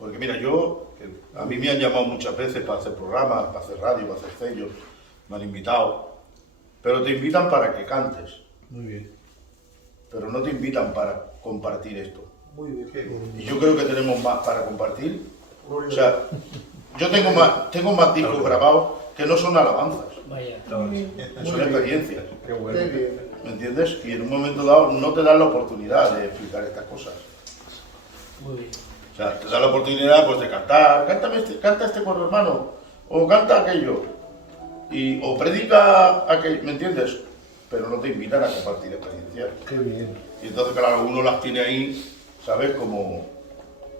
Porque mira, a mí me han llamado muchas veces para hacer programas, para hacer radio, para hacer sellos, me han invitado, pero te invitan para que cantes, Muy bien. pero no te invitan para compartir esto. Muy bien. Y yo creo que tenemos más para compartir. Gloria O sea, yo tengo más discos grabados que no son alabanzas, Vaya. son experiencias. Qué a Dios. Qué bien. ¿Me entiendes? Y en un momento dado no te dan la oportunidad de explicar estas cosas. Muy bien. O sea, te da la oportunidad pues de cantar, canta este coro hermano, o canta aquello, o predica aquello, ¿me entiendes? Pero no te invitan a compartir experiencias. Qué bien. Y entonces, claro, uno las tiene ahí, ¿sabes? Como,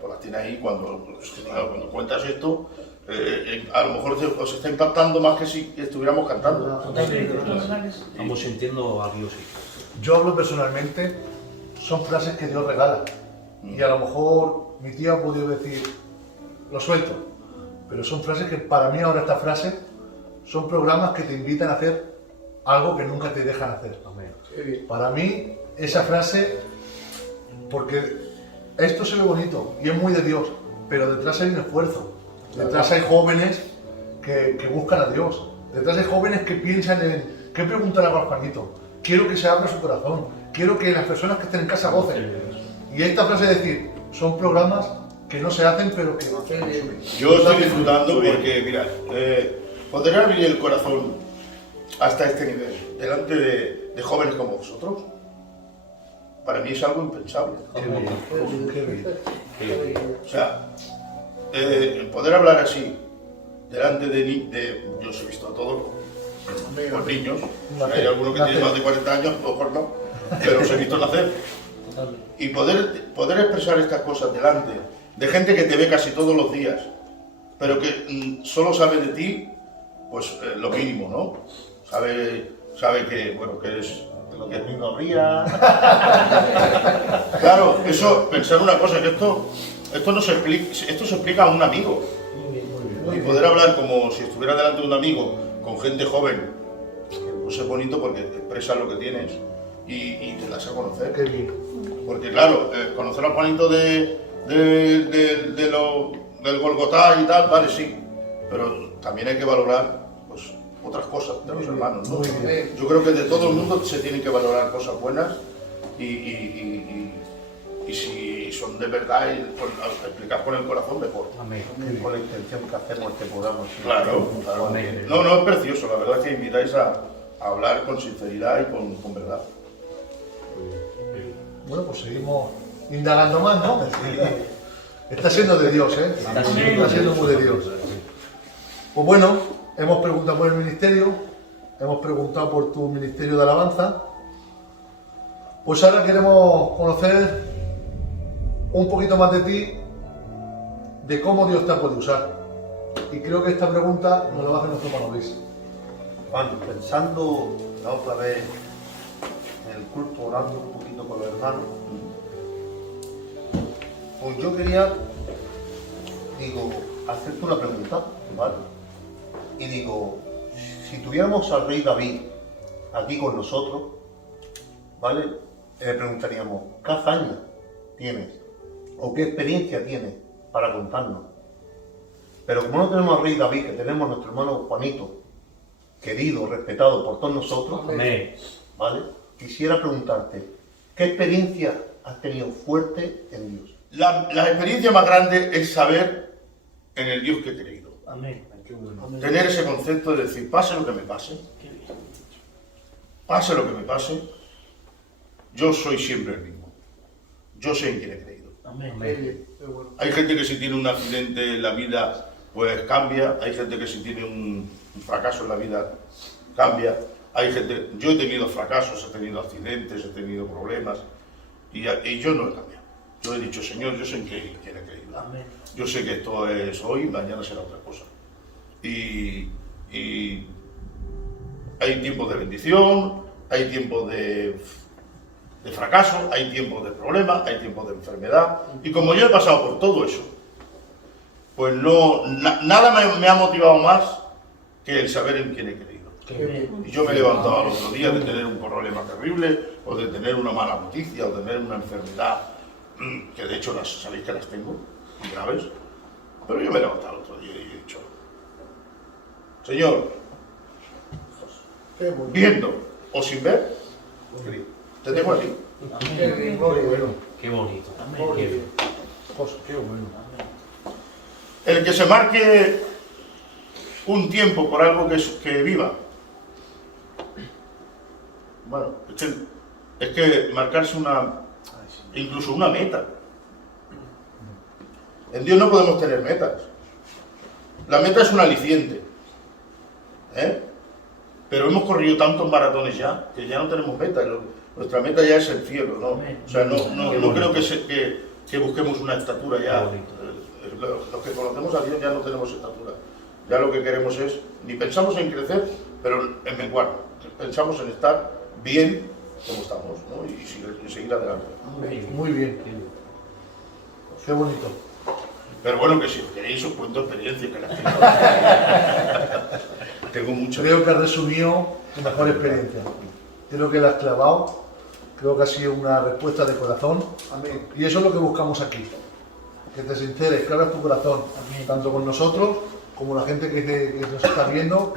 pues las tiene ahí cuando cuentas esto, a lo mejor os está impactando más que si estuviéramos cantando. Estamos sintiendo a Dios. Yo hablo personalmente, son frases que Dios regala. Y a lo mejor mi tía ha podido decir, lo suelto. Pero son frases que para mí ahora estas frases son programas que te invitan a hacer algo que nunca te dejan hacer. Amén. Qué bien. Para mí, esa frase, porque esto se ve bonito y es muy de Dios, pero detrás hay un esfuerzo. Detrás hay jóvenes que buscan a Dios. Detrás hay jóvenes que piensan en qué preguntar a Juanito. Quiero que se abra su corazón. Quiero que las personas que estén en casa gocen. Y esta frase es decir, son programas que no se hacen, pero que Qué bien. Yo estoy disfrutando porque, mira, poder abrir el corazón hasta este nivel, delante de jóvenes como vosotros, para mí es algo impensable. Qué bien. O sea, el poder hablar así, delante de yo os he visto a todos, los niños, hay algunos que tienen más de 40 años, a lo mejor no, pero os he visto nacer. Y poder expresar estas cosas delante de gente que te ve casi todos los días, pero que solo sabe de ti, pues lo mínimo, ¿no? Sabe que, bueno, que eres... Lo que el niño ría. Claro, eso, pensar una cosa, que esto no se explica, esto se explica a un amigo. Y poder hablar como si estuviera delante de un amigo, con gente joven, pues es bonito porque expresas lo que tienes y te das a conocer. Qué bien. Porque claro, conocer al Juanito del Golgotá y tal, vale, sí, pero también hay que valorar pues, otras cosas de los hermanos, ¿no? Muy bien. Yo creo que de todo el mundo se tienen que valorar cosas buenas y si son de verdad y explicar con el corazón, mejor. Amén. Con la intención que hacemos este programa. Sí. Claro, claro. Amén. No, es precioso, la verdad es que invitáis a hablar con sinceridad y con verdad. Bueno, pues seguimos indagando más, ¿no? Está siendo de Dios, ¿eh? Está siendo muy de Dios. Pues bueno, hemos preguntado por el ministerio, hemos preguntado por tu ministerio de alabanza. Pues ahora queremos conocer un poquito más de ti, de cómo Dios te ha podido usar. Y creo que esta pregunta nos la va a hacer nuestro hermano Luis. Juan, pensando la otra vez en el culto, orando un poquito con los hermanos, pues yo quería, digo, hacerte una pregunta, ¿vale? Y digo, si tuviéramos al rey David aquí con nosotros, ¿vale? Le preguntaríamos, ¿qué hazaña tienes? ¿O qué experiencia tienes para contarnos? Pero como no tenemos al rey David, que tenemos a nuestro hermano Juanito, querido, respetado por todos nosotros, Amén. ¿vale? Quisiera preguntarte, ¿qué experiencia has tenido fuerte en Dios? La experiencia más grande es saber en el Dios que he creído. Amén. Qué bueno. Tener ese concepto de decir, pase lo que me pase, pase lo que me pase, yo soy siempre el mismo. Yo sé en quién he creído. Amén. Qué bueno. Hay gente que si tiene un accidente en la vida, pues cambia. Hay gente que si tiene un fracaso en la vida, cambia. Hay gente, yo he tenido fracasos, he tenido accidentes, he tenido problemas y yo no he cambiado. Yo he dicho, Señor, yo sé en quién he creído. Amén. Yo sé que esto es hoy, mañana será otra cosa. Y hay tiempos de bendición, hay tiempos de fracaso, hay tiempos de problemas, hay tiempos de enfermedad. Y como yo he pasado por todo eso, pues nada me ha motivado más que el saber en quién he creído. Y yo me he levantado al otro día de tener un problema terrible, o de tener una mala noticia, o de tener una enfermedad, que de hecho sabéis que las tengo, graves. Pero yo me he levantado al otro día y he dicho, Señor, Qué bueno. viendo o sin ver, te tengo a ti. Qué bien, gloria a Dios. Qué bonito. Gloria a Dios. José, qué bueno. El que se marque un tiempo por algo que viva. Bueno, es que marcarse incluso una meta. En Dios no podemos tener metas. La meta es un aliciente. Pero hemos corrido tantos maratones ya, que ya no tenemos meta. Nuestra meta ya es el cielo, ¿no? O sea, no creo que busquemos una estatura ya. Los que conocemos a Dios ya no tenemos estatura. Ya lo que queremos es, ni pensamos en crecer, pero en menguar. Pensamos en estar bien como estamos, ¿no? Y seguir adelante. Muy bien. Qué bonito. Pero bueno, que si queréis os cuento experiencias que las tengo. Tengo muchas. Creo que has resumido tu mejor experiencia. Creo que la has clavado. Creo que ha sido una respuesta de corazón. Amén. Y eso es lo que buscamos aquí. Que te sinceres, que abras tu corazón, tanto con nosotros como la gente que nos está viendo,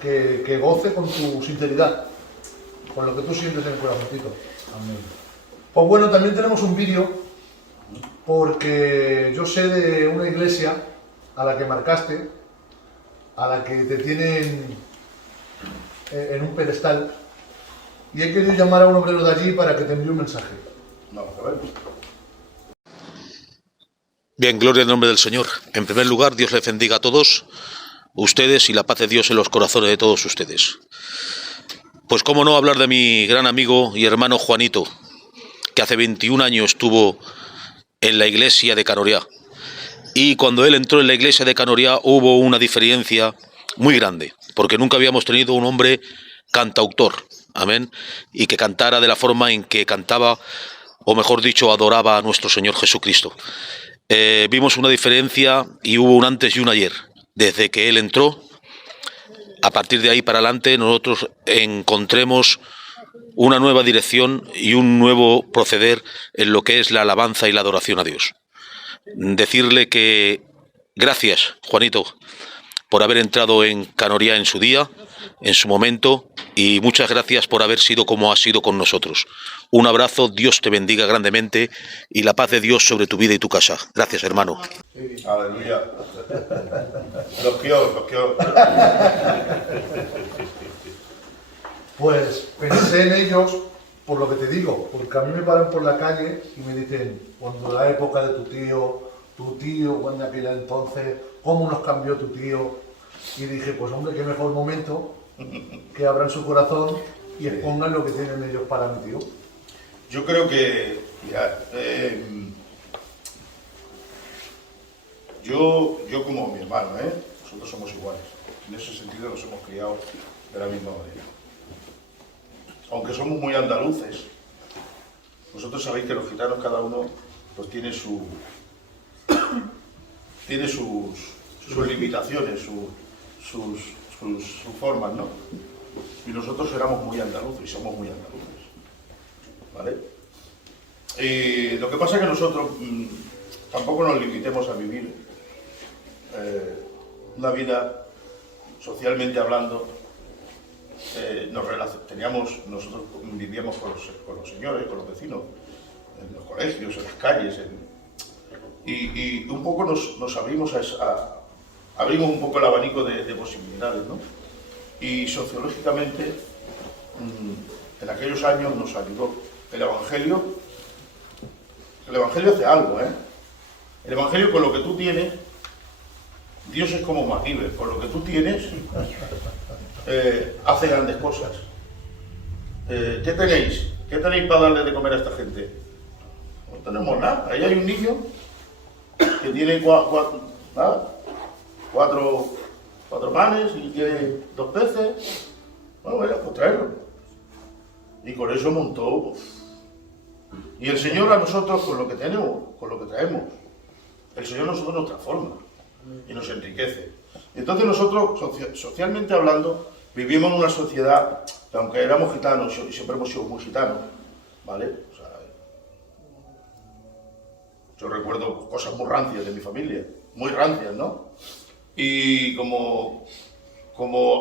que goce con tu sinceridad, con lo que tú sientes en el corazoncito. Amén. Pues bueno, también tenemos un vídeo, porque yo sé de una iglesia a la que marcaste, a la que te tienen en un pedestal, y he querido llamar a un obrero de allí para que te envíe un mensaje. Vamos a ver. Bien, gloria al nombre del Señor. En primer lugar, Dios les bendiga a todos ustedes y la paz de Dios en los corazones de todos ustedes. Pues cómo no hablar de mi gran amigo y hermano Juanito, que hace 21 años estuvo en la iglesia de Canoriá. Y cuando él entró en la iglesia de Canoriá hubo una diferencia muy grande, porque nunca habíamos tenido un hombre cantautor, amén, y que cantara de la forma en que cantaba, o mejor dicho, adoraba a nuestro Señor Jesucristo. Vimos una diferencia y hubo un antes y un ayer. Desde que él entró, a partir de ahí para adelante nosotros encontremos una nueva dirección y un nuevo proceder en lo que es la alabanza y la adoración a Dios. Decirle que gracias, Juanito, por haber entrado en Canoriá en su día, en su momento, y muchas gracias por haber sido como has sido con nosotros. Un abrazo, Dios te bendiga grandemente y la paz de Dios sobre tu vida y tu casa. Gracias, hermano. Aleluya. Los quiero. Pues pensé en ellos por lo que te digo, porque a mí me paran por la calle y me dicen, cuando la época de tu tío, cuando aquella entonces, cómo nos cambió tu tío. Y dije, pues hombre, qué mejor momento que abran su corazón y expongan lo que tienen ellos para mi tío. Yo creo que, mira, yo como mi hermano, nosotros somos iguales. En ese sentido nos hemos criado de la misma manera. Aunque somos muy andaluces, vosotros sabéis que los gitanos cada uno pues tiene sus limitaciones, sus formas, ¿no? Y nosotros éramos muy andaluces y somos muy andaluces, ¿vale? Lo que pasa es que nosotros tampoco nos limitemos a vivir una vida socialmente hablando. Nosotros vivíamos con los señores, con los vecinos, en los colegios, en las calles, y un poco nos abrimos abrimos un poco el abanico de posibilidades, ¿no? Y sociológicamente, en aquellos años nos ayudó el Evangelio. El Evangelio hace algo, El Evangelio, con lo que tú tienes, Dios es como MacGyver, con lo que tú tienes, hace grandes cosas. ¿Qué tenéis? ¿Qué tenéis para darle de comer a esta gente? No tenemos nada. Ahí hay un niño que tiene cuatro panes y tiene 2 peces. Bueno, vaya, pues traerlo. Y con eso montó. Y el Señor a nosotros, con lo que tenemos, con lo que traemos, el Señor a nosotros nos transforma y nos enriquece. Entonces nosotros, socialmente hablando, vivimos en una sociedad que, aunque éramos gitanos y siempre hemos sido muy gitanos, ¿vale? O sea, yo recuerdo cosas muy rancias de mi familia, muy rancias, ¿no? Y como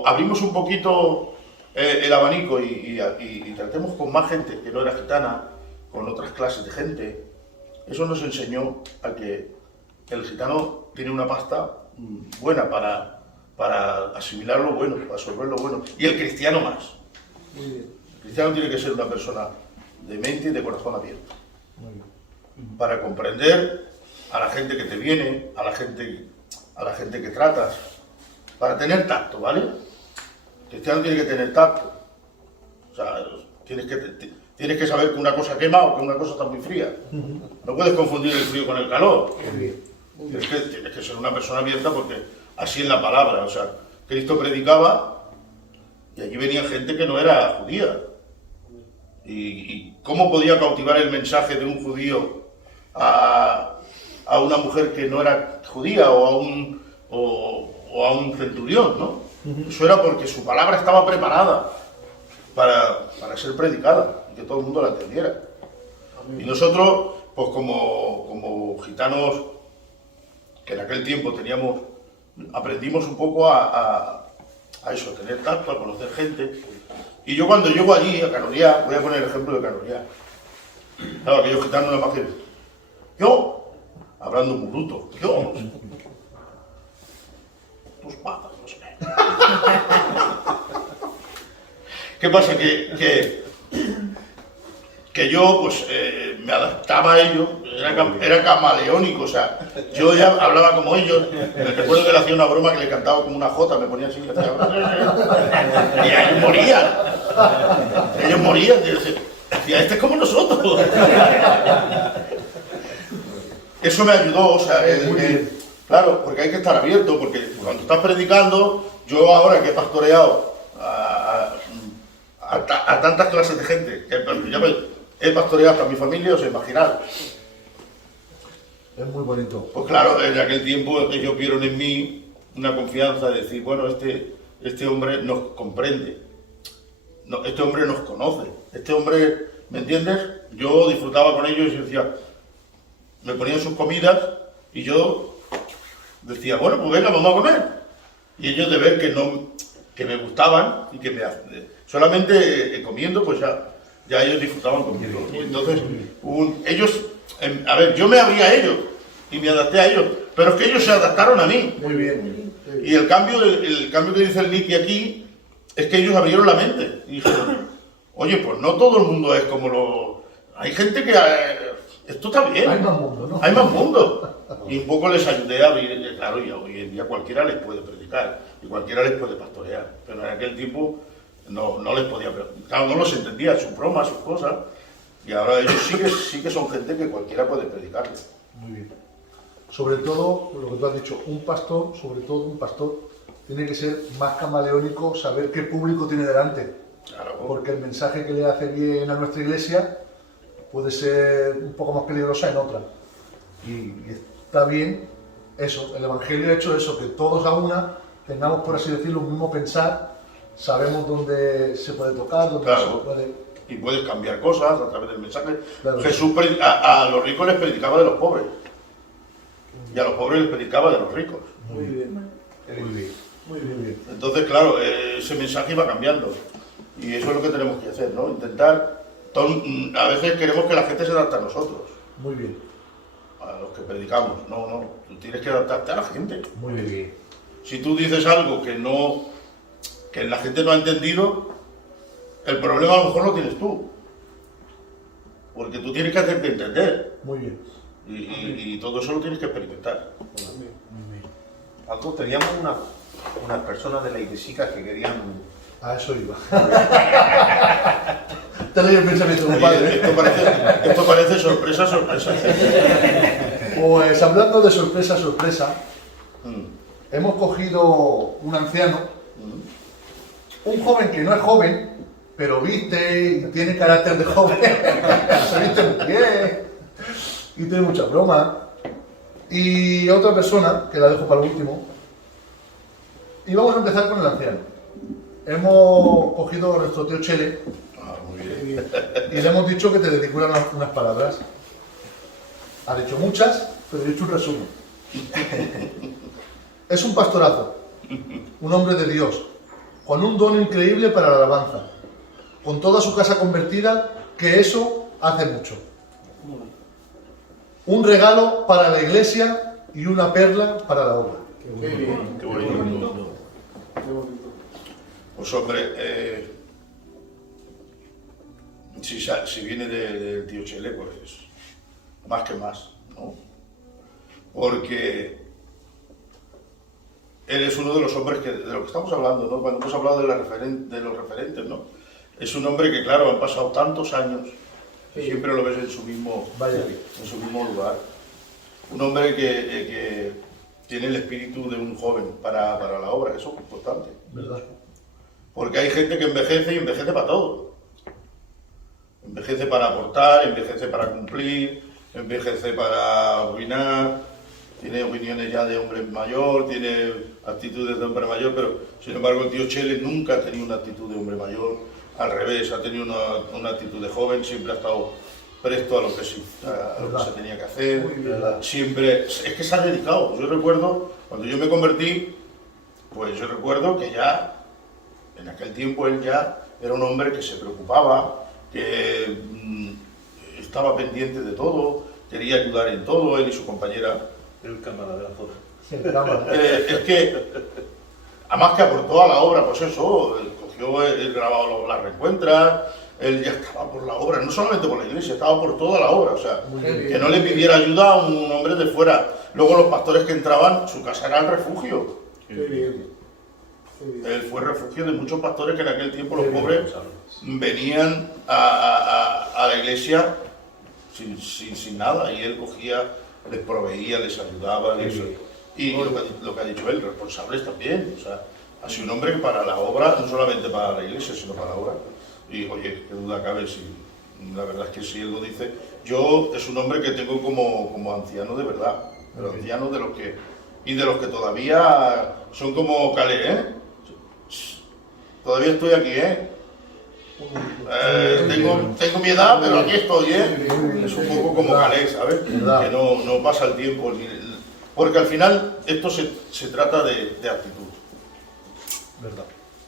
abrimos un poquito el abanico y tratemos con más gente que no era gitana, con otras clases de gente, eso nos enseñó a que el gitano tiene una pasta buena para asimilar lo bueno, para absorber lo bueno, y el cristiano más. El cristiano tiene que ser una persona de mente y de corazón abierto, para comprender a la gente que te viene, a la gente que tratas, para tener tacto, ¿vale? El cristiano tiene que tener tacto. O sea, tienes que saber que una cosa quema o que una cosa está muy fría. No puedes confundir el frío con el calor. Tienes que ser una persona abierta, porque así es la palabra. O sea, Cristo predicaba y allí venía gente que no era judía. ¿Y cómo podía cautivar el mensaje de un judío a una mujer que no era judía o a un centurión, ¿no? Eso era porque su palabra estaba preparada para ser predicada y que todo el mundo la entendiera. Y nosotros, pues como gitanos, que en aquel tiempo aprendimos un poco a eso, a tener tacto, a conocer gente. Y yo, cuando llego allí, a Canoriá, voy a poner el ejemplo de Canoriá. Claro, aquellos gitanos nada más que yo, hablando muy bruto, yo, tus patas, no sé. ¿Qué pasa? Que yo, pues, me adaptaba a ellos, era camaleónico, o sea, yo ya hablaba como ellos. Me recuerdo que le hacía una broma que le cantaba como una jota, me ponía así, y ellos morían, y decía, este es como nosotros. Eso me ayudó, o sea, claro, porque hay que estar abierto, porque cuando estás predicando, yo ahora que he pastoreado a tantas clases de gente, que ya he pastoreado hasta mi familia, os imagináis. Es muy bonito. Pues claro, en aquel tiempo ellos vieron en mí una confianza de decir, bueno, este hombre nos comprende, este hombre nos conoce, este hombre, ¿me entiendes? Yo disfrutaba con ellos y decía, me ponían sus comidas y yo decía, bueno, pues venga, vamos a comer. Y ellos, de ver que me gustaban y que solamente comiendo, pues ya ellos disfrutaban conmigo. Y entonces, ellos, a ver, yo me abrí a ellos y me adapté a ellos, pero es que ellos se adaptaron a mí. Muy bien. Y el cambio que dice el Nicky aquí es que ellos abrieron la mente y dijeron, oye, pues no todo el mundo es como hay gente que esto está bien. Hay más mundo, ¿no? Hay más mundo. Y un poco les ayudé a abrir, claro, y hoy en día cualquiera les puede predicar y cualquiera les puede pastorear, pero en aquel tiempo no les podía, claro, no los entendía, sus bromas, sus cosas, Y ahora ellos sí que son gente que cualquiera puede predicarle. Muy bien. Sobre todo, lo que tú has dicho, un pastor, sobre todo un pastor, tiene que ser más camaleónico, saber qué público tiene delante. Claro. Porque el mensaje que le hace bien a nuestra iglesia puede ser un poco más peligrosa en otra. Y está bien eso, el Evangelio ha hecho eso, que todos a una tengamos, por así decirlo, un mismo pensar, sabemos dónde se puede tocar, dónde Claro. no se puede... Y puedes cambiar cosas a través del mensaje. Claro. Jesús a los ricos les predicaba de los pobres. Y a los pobres les predicaba de los ricos. Muy bien, muy bien, muy bien. Entonces, claro, ese mensaje iba cambiando. Y eso es lo que tenemos que hacer, ¿no? Intentar... A veces queremos que la gente se adapte a nosotros, Muy bien, a los que predicamos. No, no, tú tienes que adaptarte a la gente. muy bien. Si tú dices algo que la gente no ha entendido, el problema a lo mejor lo tienes tú. Porque tú tienes que hacerte entender. Muy bien. Y todo eso lo tienes que experimentar. Algo, teníamos unas personas de la iglesia que querían... A eso iba. Te leí el pensamiento, Oye, compadre. esto parece sorpresa, sorpresa. Pues hablando de sorpresa, sorpresa, Mm. hemos cogido un anciano, un joven que no es joven, pero viste y tiene carácter de joven, se viste muy bien y tiene mucha broma. Y otra persona, que la dejo para el último, y vamos a empezar con el anciano. Hemos cogido a nuestro tío Chele Ah, muy bien. y le hemos dicho que te dedicara unas palabras. Ha dicho muchas, pero he hecho un resumen. Es un pastorazo, un hombre de Dios, con un don increíble para la alabanza, con toda su casa convertida, que eso hace mucho. Un regalo para la iglesia y una perla para la obra. Qué bien. Qué bonito. Qué bonito. Pues hombre, si viene del tío Chele, pues más que más, ¿no? Porque él es uno de los hombres de lo que estamos hablando, ¿no? Cuando hemos hablado de los referentes, ¿no? Es un hombre que, claro, han pasado tantos años, siempre lo ves en su mismo lugar. Un hombre que tiene el espíritu de un joven para la obra, eso es importante. ¿Verdad? Porque hay gente que envejece y envejece para todo. Envejece para aportar, envejece para cumplir, envejece para opinar, tiene opiniones ya de hombre mayor, tiene actitudes de hombre mayor, pero sin embargo el tío Chele nunca ha tenido una actitud de hombre mayor, al revés, ha tenido una actitud de joven, siempre ha estado presto a lo que se tenía que hacer, siempre, es que se ha dedicado. Yo recuerdo, cuando yo me convertí, pues yo recuerdo que ya, en aquel tiempo él ya era un hombre que se preocupaba, que estaba pendiente de todo, quería ayudar en todo, él y su compañera. El cámara de la foto. Es que, además que aportó a la obra, pues eso, cogió el grabado las reencuentras, él ya estaba por la obra, no solamente por la iglesia, estaba por toda la obra, o sea, que no le pidiera ayuda a un hombre de fuera. Luego los pastores que entraban, su casa era el refugio. Qué bien. Qué bien. Él fue refugio de muchos pastores que en aquel tiempo los pobres venían a la iglesia sin nada, y él cogía, les proveía, les ayudaba, y lo que ha dicho él, responsables también, o sea, ha sido un hombre que para la obra, no solamente para la iglesia, sino para la obra, y oye, qué duda cabe, si la verdad es que si él lo dice, yo es un hombre que tengo como anciano de verdad, pero anciano de los que todavía son como Calé, ¿eh? Todavía estoy aquí, ¿eh? Tengo mi edad, pero aquí estoy, ¿eh? Es un poco como Calé, ¿sabes? Que no pasa el tiempo. Porque al final esto se trata de actitud. ¿Verdad?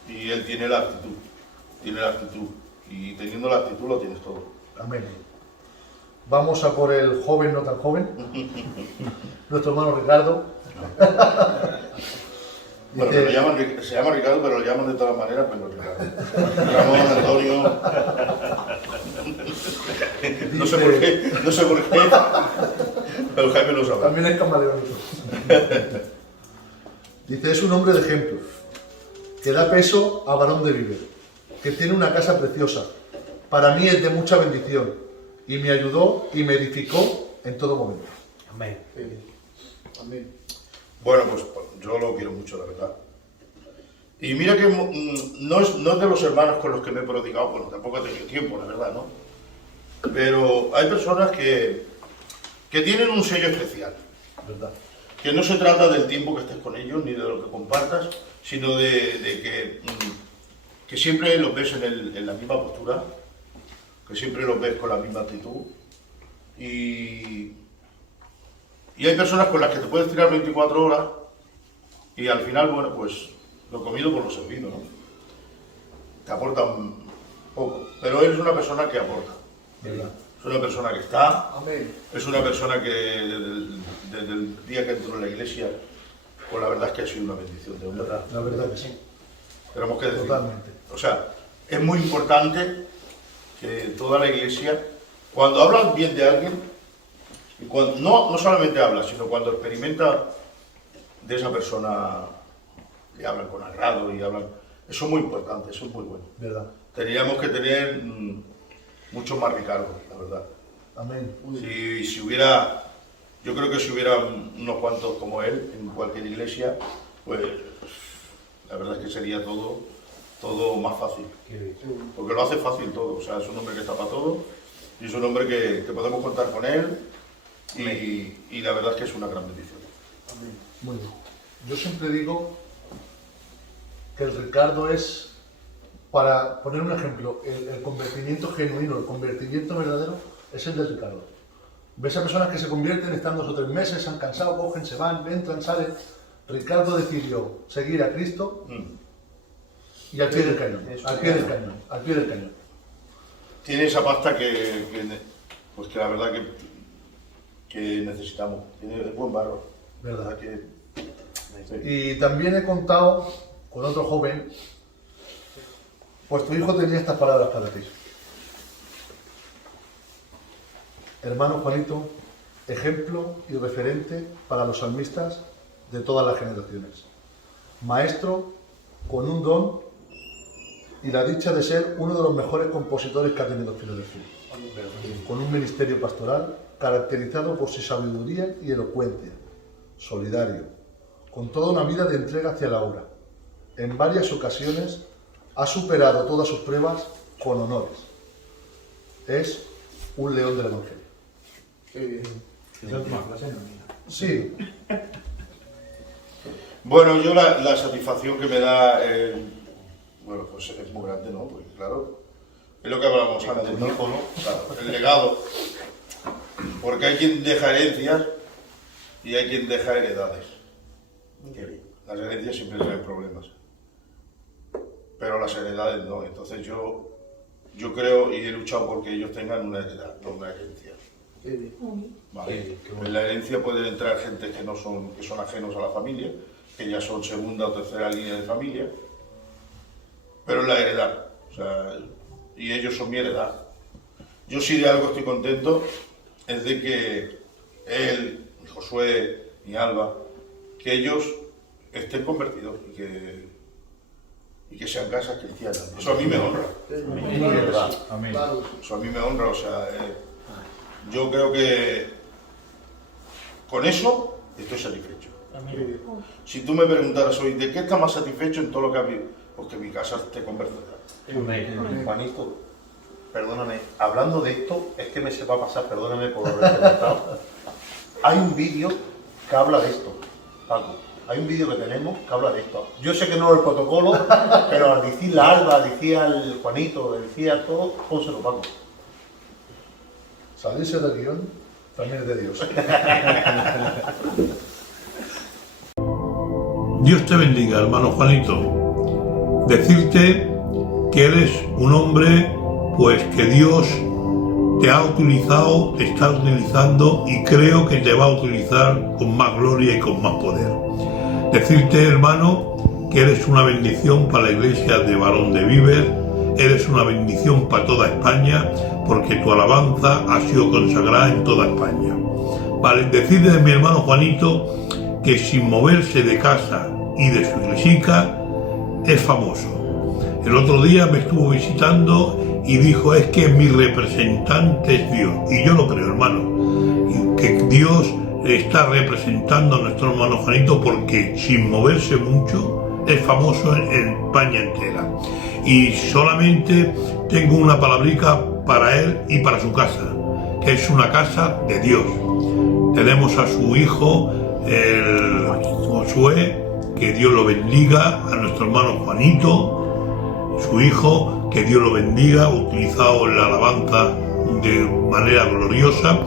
Y él tiene la actitud. Y teniendo la actitud lo tienes todo. Amén. Vamos a por el joven no tan joven, nuestro hermano Ricardo. Bueno, se llama Ricardo, pero lo llaman de todas maneras, pero Ricardo. Ramón, Antonio. No sé por qué, pero Jaime lo sabe. También es camaleónico. Dice, es un hombre de ejemplo, que da peso a varón de vivir, que tiene una casa preciosa. Para mí es de mucha bendición. y me ayudó y me edificó en todo momento. Amén. Amén. Bueno, pues yo lo quiero mucho, la verdad. Y mira que no es de los hermanos con los que me he prodigado, bueno, tampoco he tenido tiempo, la verdad, ¿no? Pero hay personas que tienen un sello especial, ¿Verdad? que no se trata del tiempo que estés con ellos, ni de lo que compartas, sino de que siempre los ves en la misma postura, que siempre los ves con la misma actitud. Y hay personas con las que te puedes tirar 24 horas y al final, bueno, pues lo comido por lo servido, ¿no? Te aportan poco, pero él es una persona que aporta. ¿Verdad? Es una persona que está, Amén. es una persona que desde el día que entró en la iglesia, pues la verdad es que ha sido una bendición de hombre. La verdad que sí. Tenemos que decir. Totalmente. O sea, es muy importante que toda la iglesia, cuando hablan bien de alguien, y cuando, no solamente habla, sino cuando experimenta de esa persona, y hablan con agrado y hablan. Eso es muy importante, eso es muy bueno. ¿Verdad? Tendríamos que tener mucho más Ricardo, la verdad. Amén. Si hubiera, yo creo que si hubiera unos cuantos como él en cualquier iglesia, pues la verdad es que sería todo más fácil. Porque lo hace fácil todo, o sea, es un hombre que está para todo y es un hombre que podemos contar con él y la verdad es que es una gran bendición. Muy bien. Yo siempre digo que el Ricardo es, para poner un ejemplo, el convertimiento genuino, el convertimiento verdadero es el de Ricardo. Ves a personas que se convierten, están 2 o 3 meses, se han cansado, cogen, se van, entran, salen. Ricardo decidió seguir a Cristo y al pie del cañón, al pie del cañón, al pie del cañón. Tiene esa pasta pues que la verdad que necesitamos. Tiene buen barro. ¿Verdad? Sí. Y también he contado con otro joven, pues tu hijo tenía estas palabras para ti. Hermano Juanito, ejemplo y referente para los salmistas de todas las generaciones. Maestro con un don y la dicha de ser uno de los mejores compositores que ha tenido Filadelfia. Con un ministerio pastoral caracterizado por su sabiduría y elocuencia, solidario, con toda una vida de entrega hacia la obra. En varias ocasiones ha superado todas sus pruebas con honores. Es un león del Evangelio. Sí. Bueno, yo la satisfacción que me da, bueno, pues es muy grande, ¿no? Pues claro, es lo que hablábamos antes, ¿no? Claro, el legado. Porque hay quien deja herencias y hay quien deja heredades. Las herencias siempre traen problemas, pero las heredades no. Entonces yo creo y he luchado porque ellos tengan una heredad, no una herencia. ¿Vale? En la herencia pueden entrar gente que son ajenos a la familia, que ya son segunda o tercera línea de familia, pero en la heredad, o sea, y ellos son mi heredad. Yo sí de algo estoy contento, es de que él, Josué y Alba, que ellos estén convertidos y que sean casas cristianas. Eso a mí me honra. Eso a mí me honra, o sea, yo creo que con eso estoy satisfecho. Si tú me preguntaras hoy, ¿de qué estás más satisfecho en todo lo que ha habido? Pues que mi casa esté convertida. Juanito, perdóname, hablando de esto, es que me se va a pasar, perdóname por haber preguntado. Hay un vídeo que habla de esto, Paco. Hay un vídeo que tenemos que habla de esto. Yo sé que no es el protocolo, pero al decir la Alba, decía el Juanito, decía todo, pónselo, Paco. Salirse del guión también es de Dios. Dios te bendiga, hermano Juanito. Decirte que eres un hombre, pues que Dios te ha utilizado, te está utilizando y creo que te va a utilizar con más gloria y con más poder. Decirte, hermano, que eres una bendición para la iglesia de Barón de Viver, eres una bendición para toda España, porque tu alabanza ha sido consagrada en toda España. Vale, decirle de mi hermano Juanito que sin moverse de casa y de su iglesica es famoso. El otro día me estuvo visitando y dijo, es que mi representante es Dios. Y yo lo creo, hermano, y que Dios está representando a nuestro hermano Juanito porque sin moverse mucho es famoso en España entera. Y solamente tengo una palabrica para él y para su casa, que es una casa de Dios. Tenemos a su hijo, el Josué, que Dios lo bendiga, a nuestro hermano Juanito, su hijo, que Dios lo bendiga, utilizado en la alabanza de manera gloriosa,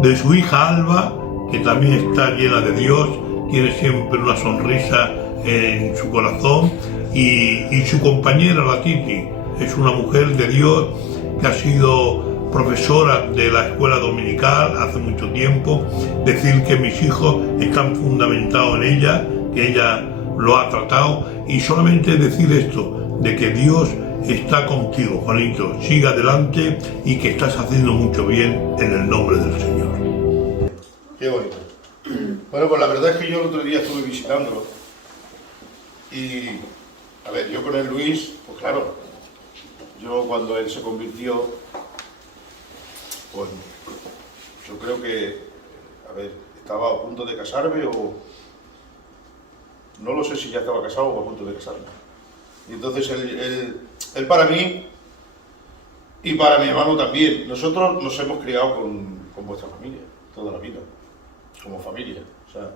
de su hija Alba, que también está llena de Dios, tiene siempre una sonrisa en su corazón, y su compañera, la Titi, es una mujer de Dios que ha sido profesora de la escuela dominical hace mucho tiempo. Decir que mis hijos están fundamentados en ella, que ella lo ha tratado, y solamente decir esto, de que Dios está contigo, Juanito, siga adelante y que estás haciendo mucho bien en el nombre del Señor. Qué bonito. Bueno, pues la verdad es que yo el otro día estuve visitándolo y, a ver, yo con el Luis, pues claro, yo cuando él se convirtió, pues yo creo que, a ver, estaba a punto de casarme o no lo sé si ya estaba casado o a punto de casarme. Y entonces él para mí y para mi hermano también, nosotros nos hemos criado con vuestra familia toda la vida, como familia. O sea,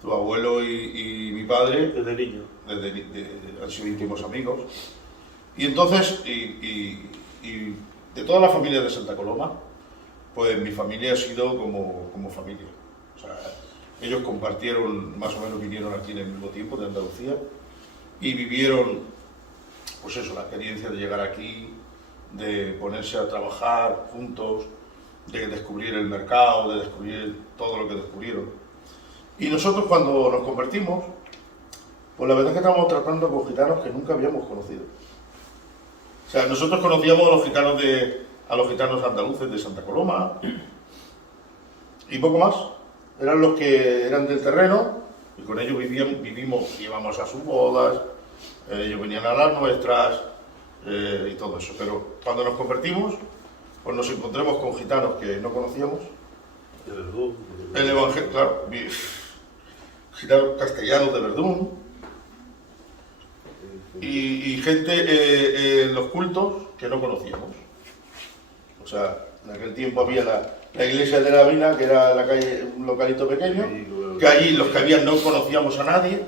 tu abuelo y mi padre Desde niño. han sido íntimos amigos. Y entonces, y de toda la familia de Santa Coloma, pues mi familia ha sido como familia. O sea, ellos compartieron, más o menos vinieron aquí en el mismo tiempo de Andalucía y vivieron, pues eso, la experiencia de llegar aquí, de ponerse a trabajar juntos, de descubrir el mercado, de descubrir todo lo que descubrieron. Y nosotros cuando nos convertimos, pues la verdad es que estábamos tratando con gitanos que nunca habíamos conocido. O sea, nosotros conocíamos a los gitanos andaluces de Santa Coloma y poco más. Eran los que eran del terreno y con ellos vivimos, íbamos a sus bodas, ellos venían a las nuestras y todo eso. Pero cuando nos convertimos, pues nos encontramos con gitanos que no conocíamos. De Verdún. El Evangelio, claro, gitanos castellanos de Verdún y gente en los cultos que no conocíamos. O sea, en aquel tiempo había la iglesia de la Vina, que era en la calle, un localito pequeño, que allí los que habían no conocíamos a nadie,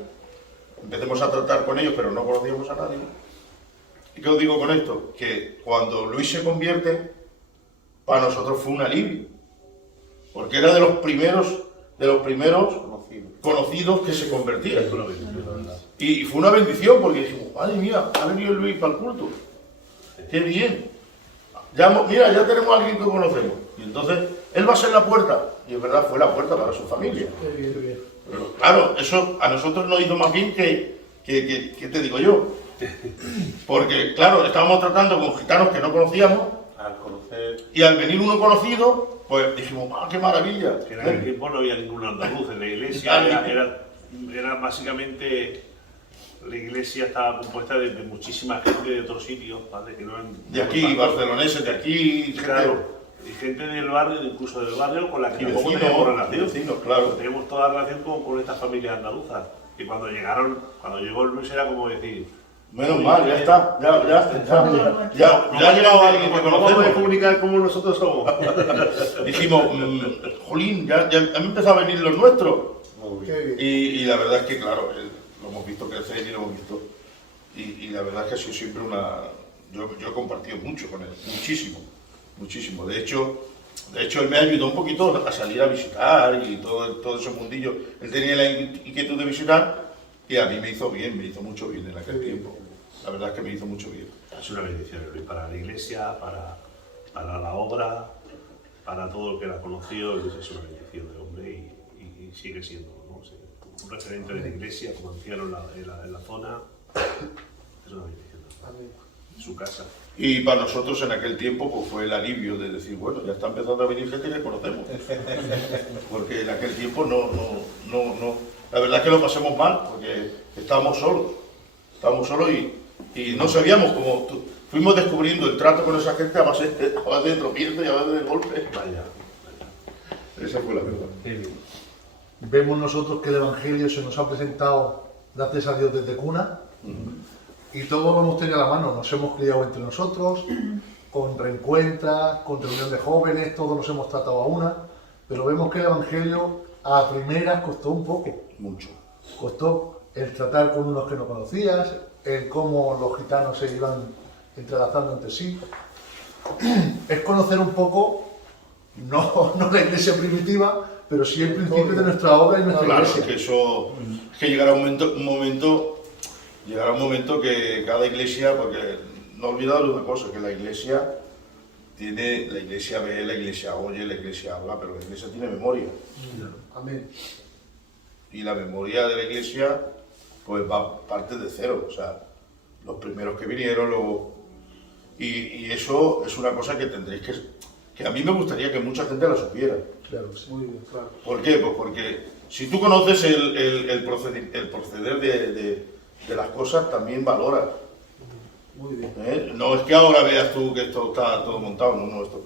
empecemos a tratar con ellos, pero no conocíamos a nadie. ¿Y qué os digo con esto? Que cuando Luis se convierte, para nosotros fue un alivio, porque era de los primeros conocidos que se convertían. Y fue una bendición, porque dijimos, madre mía, ha venido Luis para el culto. ¡Qué bien! Mira, ya tenemos a alguien que conocemos. Y entonces, él va a ser la puerta. Y es verdad, fue la puerta para su familia. Pero claro, eso a nosotros nos hizo más bien que te digo yo. Porque, claro, estábamos tratando con gitanos que no conocíamos. Al conocer. Y al venir uno conocido, pues dijimos, ¡ah, qué maravilla! Que en aquel tiempo no había ningún andaluz en la iglesia. Era básicamente. La iglesia estaba compuesta de muchísima gente de otros sitios, ¿vale? Que no eran, De aquí, barceloneses, de aquí, claro, y gente del barrio, incluso del barrio, con la que tampoco vecinos, teníamos relación. vecinos, claro. Teníamos toda la relación con estas familias andaluzas. Y cuando llegó Luis era como decir, menos mal, ya está, ya ha llegado alguien que ¿cómo conocemos. comunicar como nosotros somos? Dijimos, jolín, ya han empezado a venir los nuestros. Qué bien. Y la verdad es que, claro, lo hemos visto crecer y lo hemos visto. Y la verdad es que ha sido siempre yo he compartido mucho con él, muchísimo. De hecho, él me ayudó un poquito a salir a visitar y todo ese mundillo. Él tenía la inquietud de visitar y a mí me hizo mucho bien en aquel tiempo. La verdad es que me hizo mucho bien. Es una bendición, Luis, para la iglesia, para la obra, para todo lo que la conoció. Luis es una bendición de hombre y sigue siendo, ¿no? Un referente de la iglesia, como anciano en la zona. Es una bendición. Su casa. Y para nosotros en aquel tiempo pues, fue el alivio de decir, bueno, ya está empezando a venir gente que conocemos. Porque en aquel tiempo no. La verdad es que lo pasamos mal, porque estábamos solos Y no sabíamos cómo... Fuimos descubriendo el trato con esa gente a base de tropiezos y a base de golpes. Vaya. Esa fue la verdad. Vemos nosotros que el Evangelio se nos ha presentado, gracias a Dios, desde cuna, y todos lo hemos tenido a la mano, nos hemos criado entre nosotros, con reencuentras, con reunión de jóvenes, todos nos hemos tratado a una, pero vemos que el Evangelio a primeras costó un poco. Mucho. Costó el tratar con unos que no conocías, el cómo los gitanos se iban entrelazando entre sí. Es conocer un poco, no la iglesia primitiva, pero sí el principio de nuestra obra y nuestra Claro, iglesia. que eso... Es que llegará un momento que cada iglesia, porque no olvidar una cosa, que la iglesia ve, la iglesia oye, la iglesia habla, pero la iglesia tiene memoria. Amén. Y la memoria de la iglesia pues va parte de cero, o sea, los primeros que vinieron, y eso es una cosa que tendréis que a mí me gustaría que mucha gente la supiera. Claro, sí. Muy bien, claro. ¿Por qué? Pues porque si tú conoces el proceder de las cosas, también valoras. Muy bien. No es que ahora veas tú que esto está todo montado, no, esto...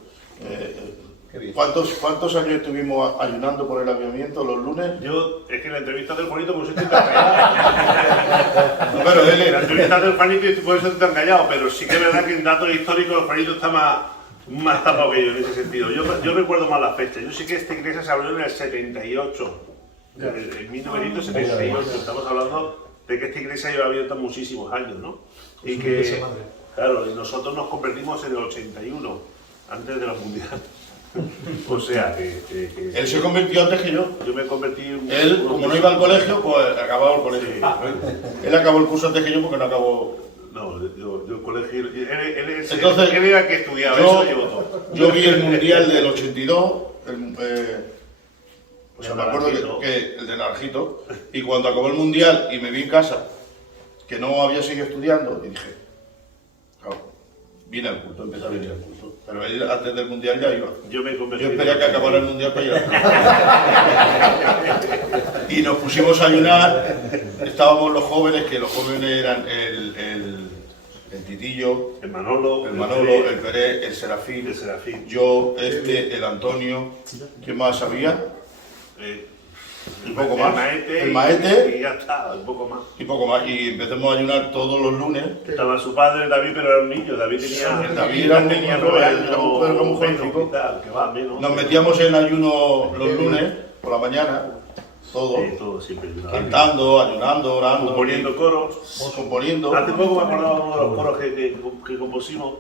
¿Cuántos años estuvimos ayunando por el avivamiento los lunes? Yo, es que en la entrevista del Juanito, por eso estoy tan callado. No, pero En la entrevista del Juanito, por eso estoy tan callado, pero sí que es verdad que en datos históricos el Juanito está más tapado que yo en ese sentido. Yo recuerdo más la fecha. Yo sé que esta iglesia se abrió en el 78, en 1978. Estamos hablando de que esta iglesia lleva abierta muchísimos años, ¿no? Y que, claro, y nosotros nos convertimos en el 81, antes de la mundial. O sea, que él se convirtió antes que yo. Yo me convertí en... Él, como no iba al colegio, pues acababa el colegio. Sí. Él acabó el curso antes que yo porque no acabó... No, yo el colegio... Entonces, él era el que estudiaba, eso lo llevó todo. Yo vi el Mundial del 82, o sea, me acuerdo que el de Naranjito, y cuando acabó el Mundial y me vi en casa, que no había seguido estudiando, y dije, claro, vine al culto, empecé a venir al culto. Pero él antes del Mundial ya iba. Yo me convertí... Yo esperé a que acabara el Mundial para ir al culto. Y nos pusimos a ayunar, estábamos los jóvenes, que los jóvenes eran el Titillo, el Manolo, el Pérez, el Serafín, yo, el Antonio, ¿quién más había? Un poco más. El Maete. Y ya está, un poco más. Y poco más. Y empezamos a ayunar todos los lunes. Estaba su padre, David, pero era un niño. David tenía 9 años, que va menos. Nos metíamos en ayuno los lunes, por la mañana, todos. Sí, todos siempre ayunaban. Cantando, ayunando, orando. Componiendo coros. Componiendo. Hace poco me acordaba de uno de los coros que compusimos,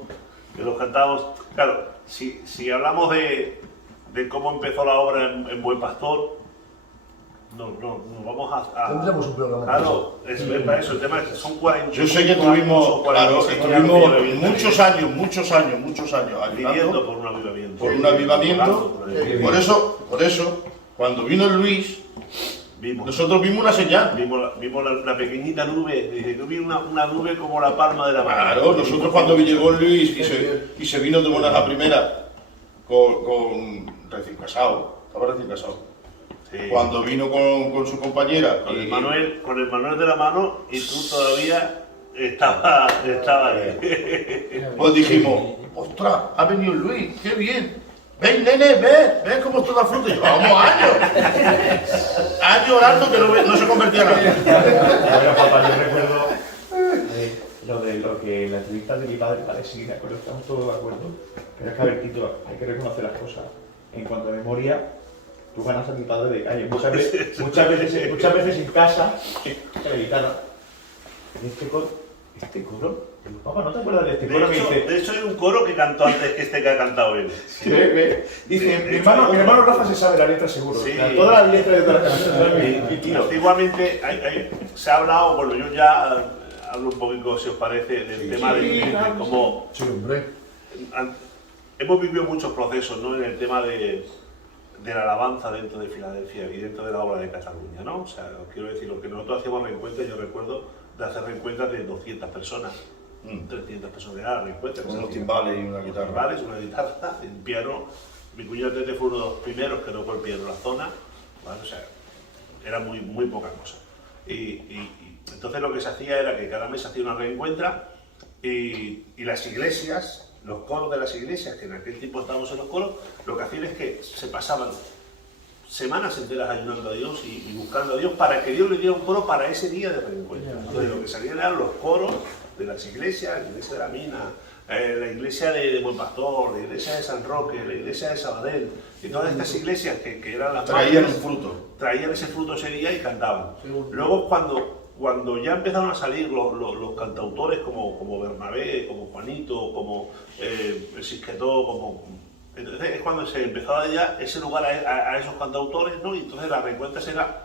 que los cantábamos. Claro, si hablamos de cómo empezó la obra en Buen Pastor, no vamos a... Tendremos un programa. Claro, es para eso, el tema es que son 40. Yo sé que estuvimos muchos años pidiendo por un avivamiento. Por un avivamiento. Por eso, cuando vino Luis, nosotros vimos una señal. Vimos la pequeñita nube, dice, yo vi una nube como la palma de la mano. Claro, nosotros cuando llegó Luis y se vino de buena la primera con recién casado, estaba recién casado. Sí. Cuando vino con su compañera. Con el Manuel de la mano y tú todavía estabas ahí. Pues dijimos, ostras, ha venido Luis, qué bien. Ven, nene, ven cómo está la fruta. Y llevábamos años orando que no se convertía en nada. Bueno, papá, yo recuerdo lo que en la entrevista de mi padre, sí, me acuerdo, estamos todos de acuerdo. Pero es que, a ver, Tito, hay que reconocer las cosas. En cuanto a memoria, tú ganas a mi padre de calle. Muchas veces en casa, la guitarra. Este coro, papá, ¿no te acuerdas de este coro que dice? De hecho, hay un coro que cantó antes que este que ha cantado él. Sí, dice, mi hermano Rafa se sabe la letra seguro. Sí. Todas las letras de todas las canciones. Antiguamente se ha hablado, bueno, yo ya hablo un poquito, si os parece, del tema de cómo... Sí, hombre. Hemos vivido muchos procesos, ¿no? En el tema de la alabanza dentro de Filadelfia y dentro de la obra de Cataluña, ¿no? O sea, quiero decir, lo que nosotros hacíamos reencuentros, yo recuerdo de hacer reencuentros de 200 personas, 300 personas, era reencuentros. Con unos timbales y una guitarra. Timbales, una guitarra, el piano. Mi cuñado Tete fue uno de los primeros que tocó el piano en la zona, ¿vale? O sea, era muy poca cosa. Y entonces lo que se hacía era que cada mes se hacía una reencuentra Y las iglesias, los coros de las iglesias, que en aquel tiempo estábamos en los coros, lo que hacían es que se pasaban semanas enteras ayunando a Dios y buscando a Dios para que Dios le diera un coro para ese día de reencuentro. Entonces lo que salían eran los coros de las iglesias, la iglesia de la Mina, la iglesia de Buen Pastor, la iglesia de San Roque, la iglesia de Sabadell, y todas estas iglesias que eran las Traían un madres, fruto. traían ese fruto ese día y cantaban. Luego cuando ya empezaron a salir los cantautores como Bernabé, como Juanito, como el Sisquetó, entonces es cuando se empezó a dar ya ese lugar a esos cantautores, ¿no? Y entonces la reencuentras era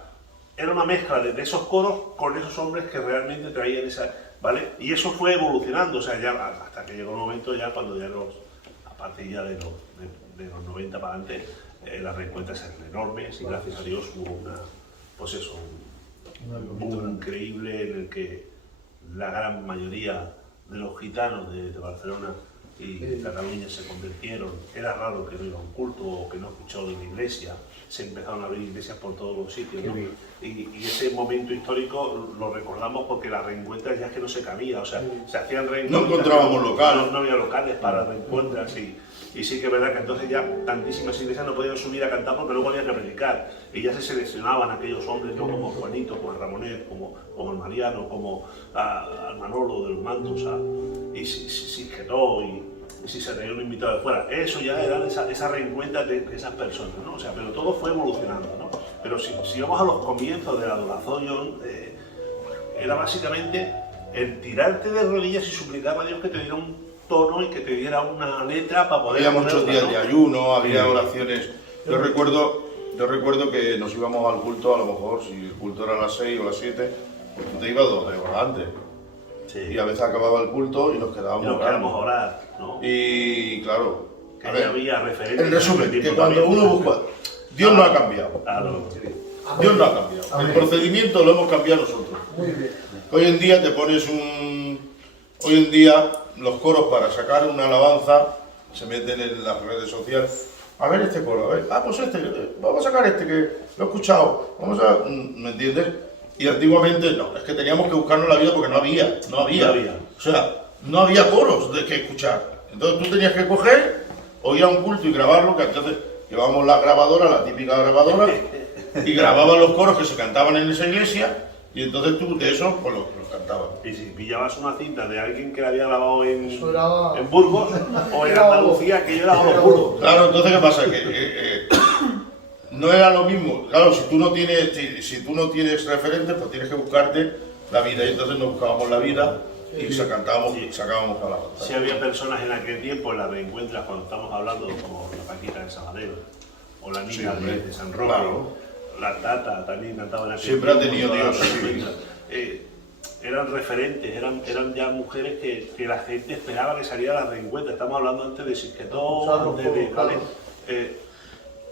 una mezcla de esos coros con esos hombres que realmente traían esa, ¿vale? Y eso fue evolucionando, o sea, ya hasta que llegó un momento ya cuando ya a partir ya de los 90 para adelante, las reencuentras eran enormes y gracias a Dios hubo un boom increíble en el que la gran mayoría de los gitanos de Barcelona y de Cataluña se convirtieron. Era raro que no iba a un culto o que no escuchaba de una iglesia. Se empezaron a abrir iglesias por todos los sitios, ¿no? Y ese momento histórico lo recordamos porque las reencuentras ya es que no se cabía, o sea, se hacían reencuentras. No encontrábamos locales. No había locales para reencuentras y sí que es verdad que entonces ya tantísimas iglesias no podían subir a cantar porque luego había que predicar y ya se seleccionaban aquellos hombres, ¿no? Como Juanito, como el Ramonet, como el Mariano, como al Manolo de los Mantos, y si quedó y si se tenía un invitado de fuera. Eso ya eran esa reencuentra de esas personas, ¿no? O sea, pero todo fue evolucionando, ¿no? Pero si vamos a los comienzos de la adoración, era básicamente el tirarte de rodillas y suplicar a Dios que te diera un tono y que te diera una letra para poder... Había muchos días de ayuno, había oraciones. Yo recuerdo que nos íbamos al culto, a lo mejor, si el culto era a las 6 o las 7, pues tú te ibas 2 horas antes. Sí. Y a veces acababa el culto y nos quedábamos a orar, ¿no? Y claro, que ya había referencias. En resumen, que cuando uno busca... Dios no ha cambiado. Claro. Dios no ha cambiado. El procedimiento lo hemos cambiado nosotros. Muy bien. Hoy en día te pones Hoy en día los coros para sacar una alabanza se meten en las redes sociales. A ver este coro, a ver. Pues vamos a sacar este que lo he escuchado. ¿Me entiendes? Y antiguamente no, es que teníamos que buscarnos la vida porque no había. O sea, no había coros de que escuchar. Entonces tú tenías que coger o ir a un culto y grabarlo, que entonces llevábamos la grabadora, la típica grabadora, y grababan los coros que se cantaban en esa iglesia, y entonces tú de eso pues los cantabas. Y si pillabas una cinta de alguien que la había grabado en Era... Burgos o en Andalucía, que yo era oro puro. Claro, entonces ¿qué pasa? Que no era lo mismo. Claro, si tú no tienes referentes, pues tienes que buscarte la vida, y entonces nos buscábamos la vida y sacábamos a la batalla. Sí había personas en aquel tiempo, en las reencuentras, cuando estamos hablando, como la Paquita de Sabadell, o la Nina de San Roque, claro. La Tata también cantaba en aquel Siempre tiempo. ha tenido Dios. Eran referentes, eran ya mujeres que la gente esperaba que saliera a la reencuentra. Estamos hablando antes de Sisquetó, ¿vale?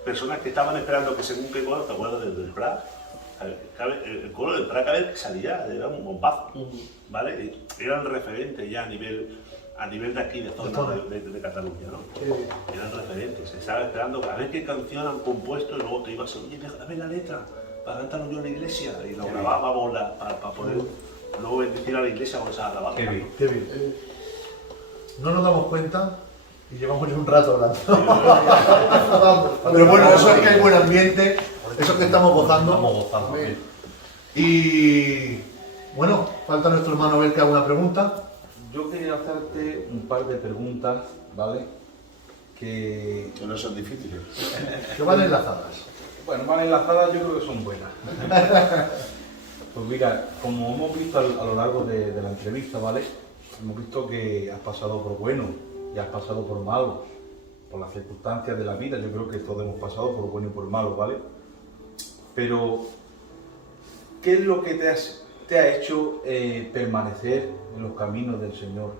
Personas que estaban esperando que según qué coro, ¿te acuerdas del Prat? El coro del Prat cada vez que salía era un bombazo, ¿vale? Eran referentes ya a nivel de aquí, de zona de Cataluña, ¿no? Eran referentes, se estaba esperando a ver qué canción han compuesto y luego te ibas a oye, dame la letra para cantarlo yo en la iglesia y lo grabábamos para poder luego bendecir a la iglesia con esa alabanza. Qué bien. No nos damos cuenta y llevamos ya un rato hablando. Pero bueno, eso es que hay buen ambiente, eso es que estamos gozando. Y bueno, falta nuestro hermano ver que haga una pregunta. Yo quería hacerte un par de preguntas, ¿vale? Que no son difíciles. Que van enlazadas. Bueno, van enlazadas, yo creo que son buenas. Pues mira, como hemos visto a lo largo de la entrevista, ¿vale? Hemos visto que has pasado por bueno y has pasado por malo, por las circunstancias de la vida. Yo creo que todos hemos pasado por bueno y por malo, ¿vale? Pero, ¿qué es lo que te ha hecho permanecer en los caminos del Señor?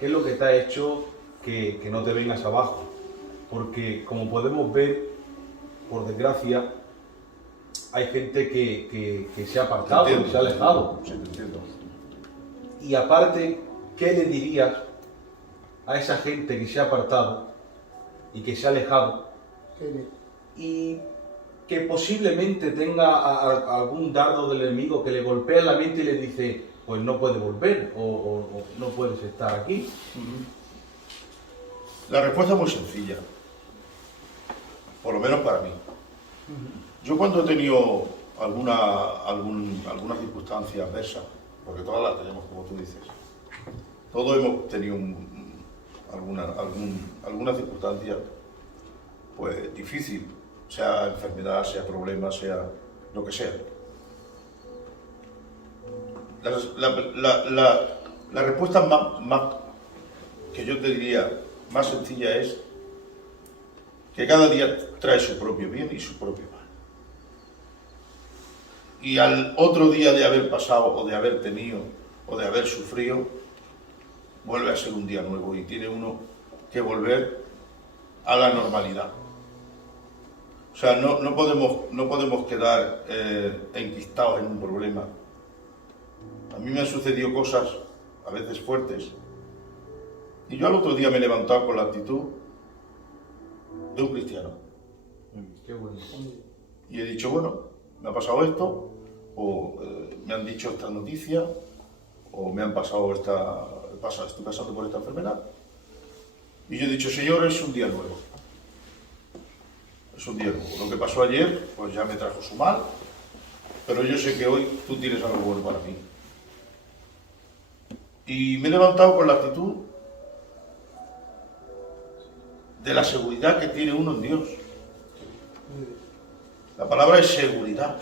¿Qué es lo que te ha hecho que no te vengas abajo? Porque, como podemos ver, por desgracia, hay gente que se ha apartado, que se ha alejado. Sí, te entiendo. Y aparte, ¿qué le dirías a esa gente que se ha apartado y que se ha alejado y que posiblemente tenga algún dardo del enemigo que le golpea la mente y le dice pues no puede volver o no puedes estar aquí. La respuesta es muy sencilla, por lo menos para mí. Yo cuando he tenido alguna circunstancia adversa, porque todas las tenemos, como tú dices, todos hemos tenido alguna circunstancia pues difícil, sea enfermedad, sea problema, sea lo que sea. La respuesta más que yo te diría más sencilla es que cada día trae su propio bien y su propio mal. Y al otro día de haber pasado o de haber tenido o de haber sufrido, vuelve a ser un día nuevo y tiene uno que volver a la normalidad. O sea, no podemos quedar enquistados en un problema. A mí me han sucedido cosas, a veces fuertes, y yo al otro día me he levantado con la actitud de un cristiano. Qué bueno. Y he dicho, bueno, me ha pasado esto, o me han dicho esta noticia, o me han pasado estoy pasando por esta enfermedad. Y yo he dicho, Señor, es un día nuevo. Es un día nuevo. Lo que pasó ayer, pues ya me trajo su mal, pero yo sé que hoy tú tienes algo bueno para mí. Y me he levantado con la actitud de la seguridad que tiene uno en Dios. La palabra es seguridad.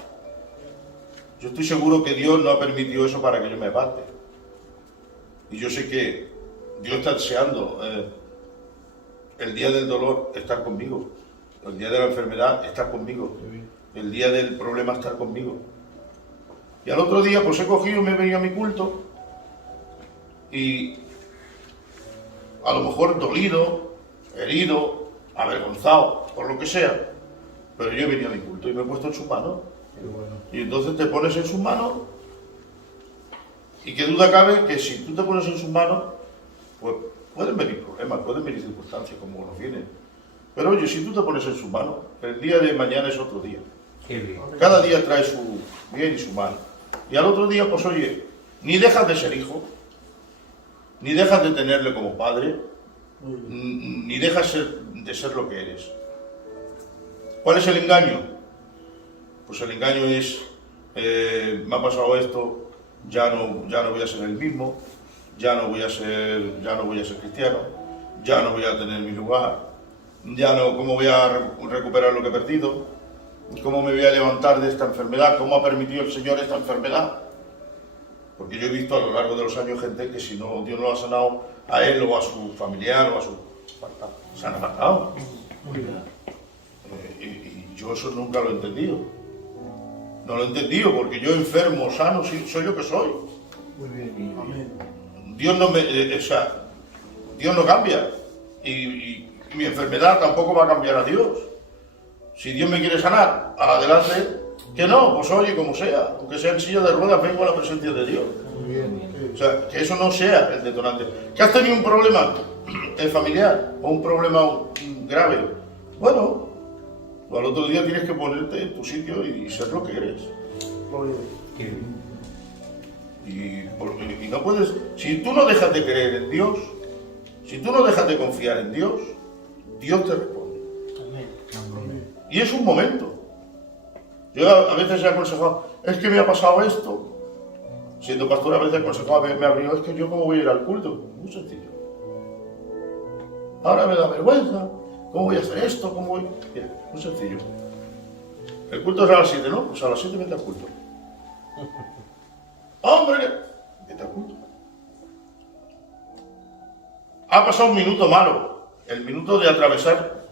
Yo estoy seguro que Dios no ha permitido eso para que yo me aparte. Y yo sé que Dios está deseando el día del dolor estar conmigo, el día de la enfermedad estar conmigo, el día del problema estar conmigo. Y al otro día pues he cogido y me he venido a mi culto y a lo mejor dolido, herido, avergonzado, por lo que sea, pero yo he venido a mi culto y me he puesto en sus manos. Y entonces te pones en sus manos y qué duda cabe que si tú te pones en sus manos, pues pueden venir problemas, pueden venir circunstancias como nos vienen. Pero oye, si tú te pones en sus manos, el día de mañana es otro día. Qué bien. Cada día trae su bien y su mal. Y al otro día, pues oye, ni dejas de ser hijo, ni dejas de tenerle como padre, ni dejas de ser lo que eres. ¿Cuál es el engaño? Pues el engaño es, me ha pasado esto, ya no voy a ser el mismo, ya no voy a ser cristiano, ya no voy a tener mi lugar, ¿cómo voy a recuperar lo que he perdido? ¿Cómo me voy a levantar de esta enfermedad? ¿Cómo ha permitido el Señor esta enfermedad? Porque yo he visto a lo largo de los años gente que si no Dios no lo ha sanado a él o a su familiar o a su... se han apartado. Y yo eso nunca lo he entendido. No lo he entendido porque yo enfermo, sano, soy lo que soy. Muy bien, amén. Dios no cambia. Y mi enfermedad tampoco va a cambiar a Dios. Si Dios me quiere sanar, adelante. Que no, pues oye, como sea, aunque sea en silla de ruedas, vengo a la presencia de Dios. Muy bien. O sea, que eso no sea el detonante. ¿Que has tenido un problema familiar o un problema grave? Bueno, al otro día tienes que ponerte en tu sitio y ser lo que eres. Y no puedes... Si tú no dejas de creer en Dios, si tú no dejas de confiar en Dios, Dios te responde. Y es un momento. Yo a veces he aconsejado, es que me ha pasado esto. Siendo pastor, a veces he aconsejado, me abrió, es que yo cómo voy a ir al culto. Muy sencillo. Ahora me da vergüenza. ¿Cómo voy a hacer esto? ¿Cómo voy? Bien, muy sencillo. El culto es a las 7, ¿no? Pues a las 7 vete al culto. ¡Hombre! Vete al culto. Ha pasado un minuto malo. El minuto de atravesar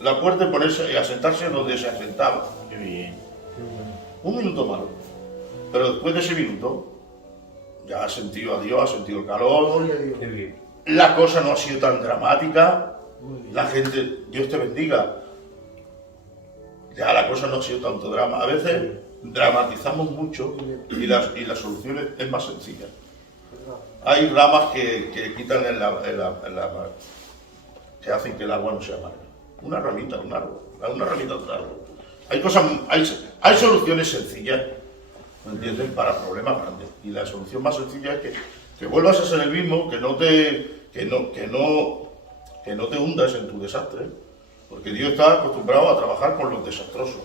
la puerta y ponerse y asentarse donde se asentaba. Qué bien. Un minuto malo. Pero después de ese minuto, ya has sentido a Dios, has sentido el calor. Qué bien. La cosa no ha sido tan dramática. La gente, Dios te bendiga. Ya la cosa no ha sido tanto drama. A veces dramatizamos mucho y la solución es más sencilla. Hay ramas que quitan que hacen que el agua no sea amarga. Una ramita de un árbol, una ramita de un árbol. Hay soluciones sencillas. ¿me entiendes? Para problemas grandes. Y la solución más sencilla es que vuelvas a ser el mismo, que no te hundas en tu desastre, porque Dios está acostumbrado a trabajar con los desastrosos,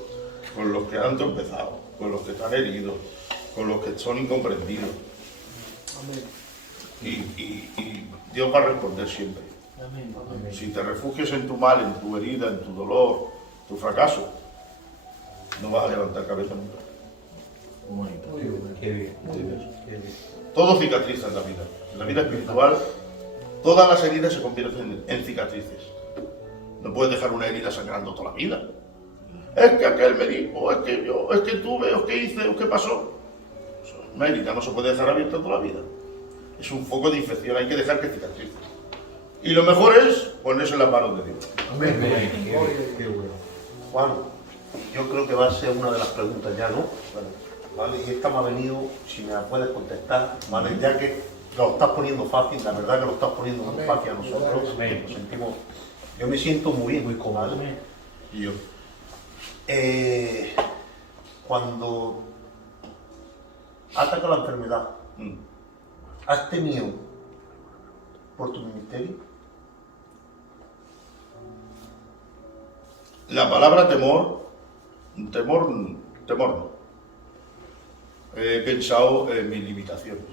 con los que han tropezado, con los que están heridos, con los que son incomprendidos. Y Dios va a responder siempre. Si te refugias en tu mal, en tu herida, en tu dolor, tu fracaso, no vas a levantar cabeza nunca. Qué bien, qué bien. Todo cicatriza en la vida. En la vida espiritual, todas las heridas se convierten en cicatrices. No puedes dejar una herida sangrando toda la vida. Es que aquel me dijo, es que yo, es que tuve, o que hice, o que pasó. Una herida no se puede dejar abierta toda la vida. Es un foco de infección, hay que dejar que cicatrice. Y lo mejor es ponerse en las manos de Dios. Amén. Qué bueno. Juan, yo creo que va a ser una de las preguntas ya, ¿no? Vale, y esta me ha venido, si me la puedes contestar, ¿vale? Ya que lo estás poniendo fácil, la verdad que lo estás poniendo muy fácil a nosotros, nos sentimos, yo me siento muy bien, muy cómodo. Y yo. Cuando ataca la enfermedad, ¿has temido por tu ministerio? La palabra temor no. He pensado en mis limitaciones.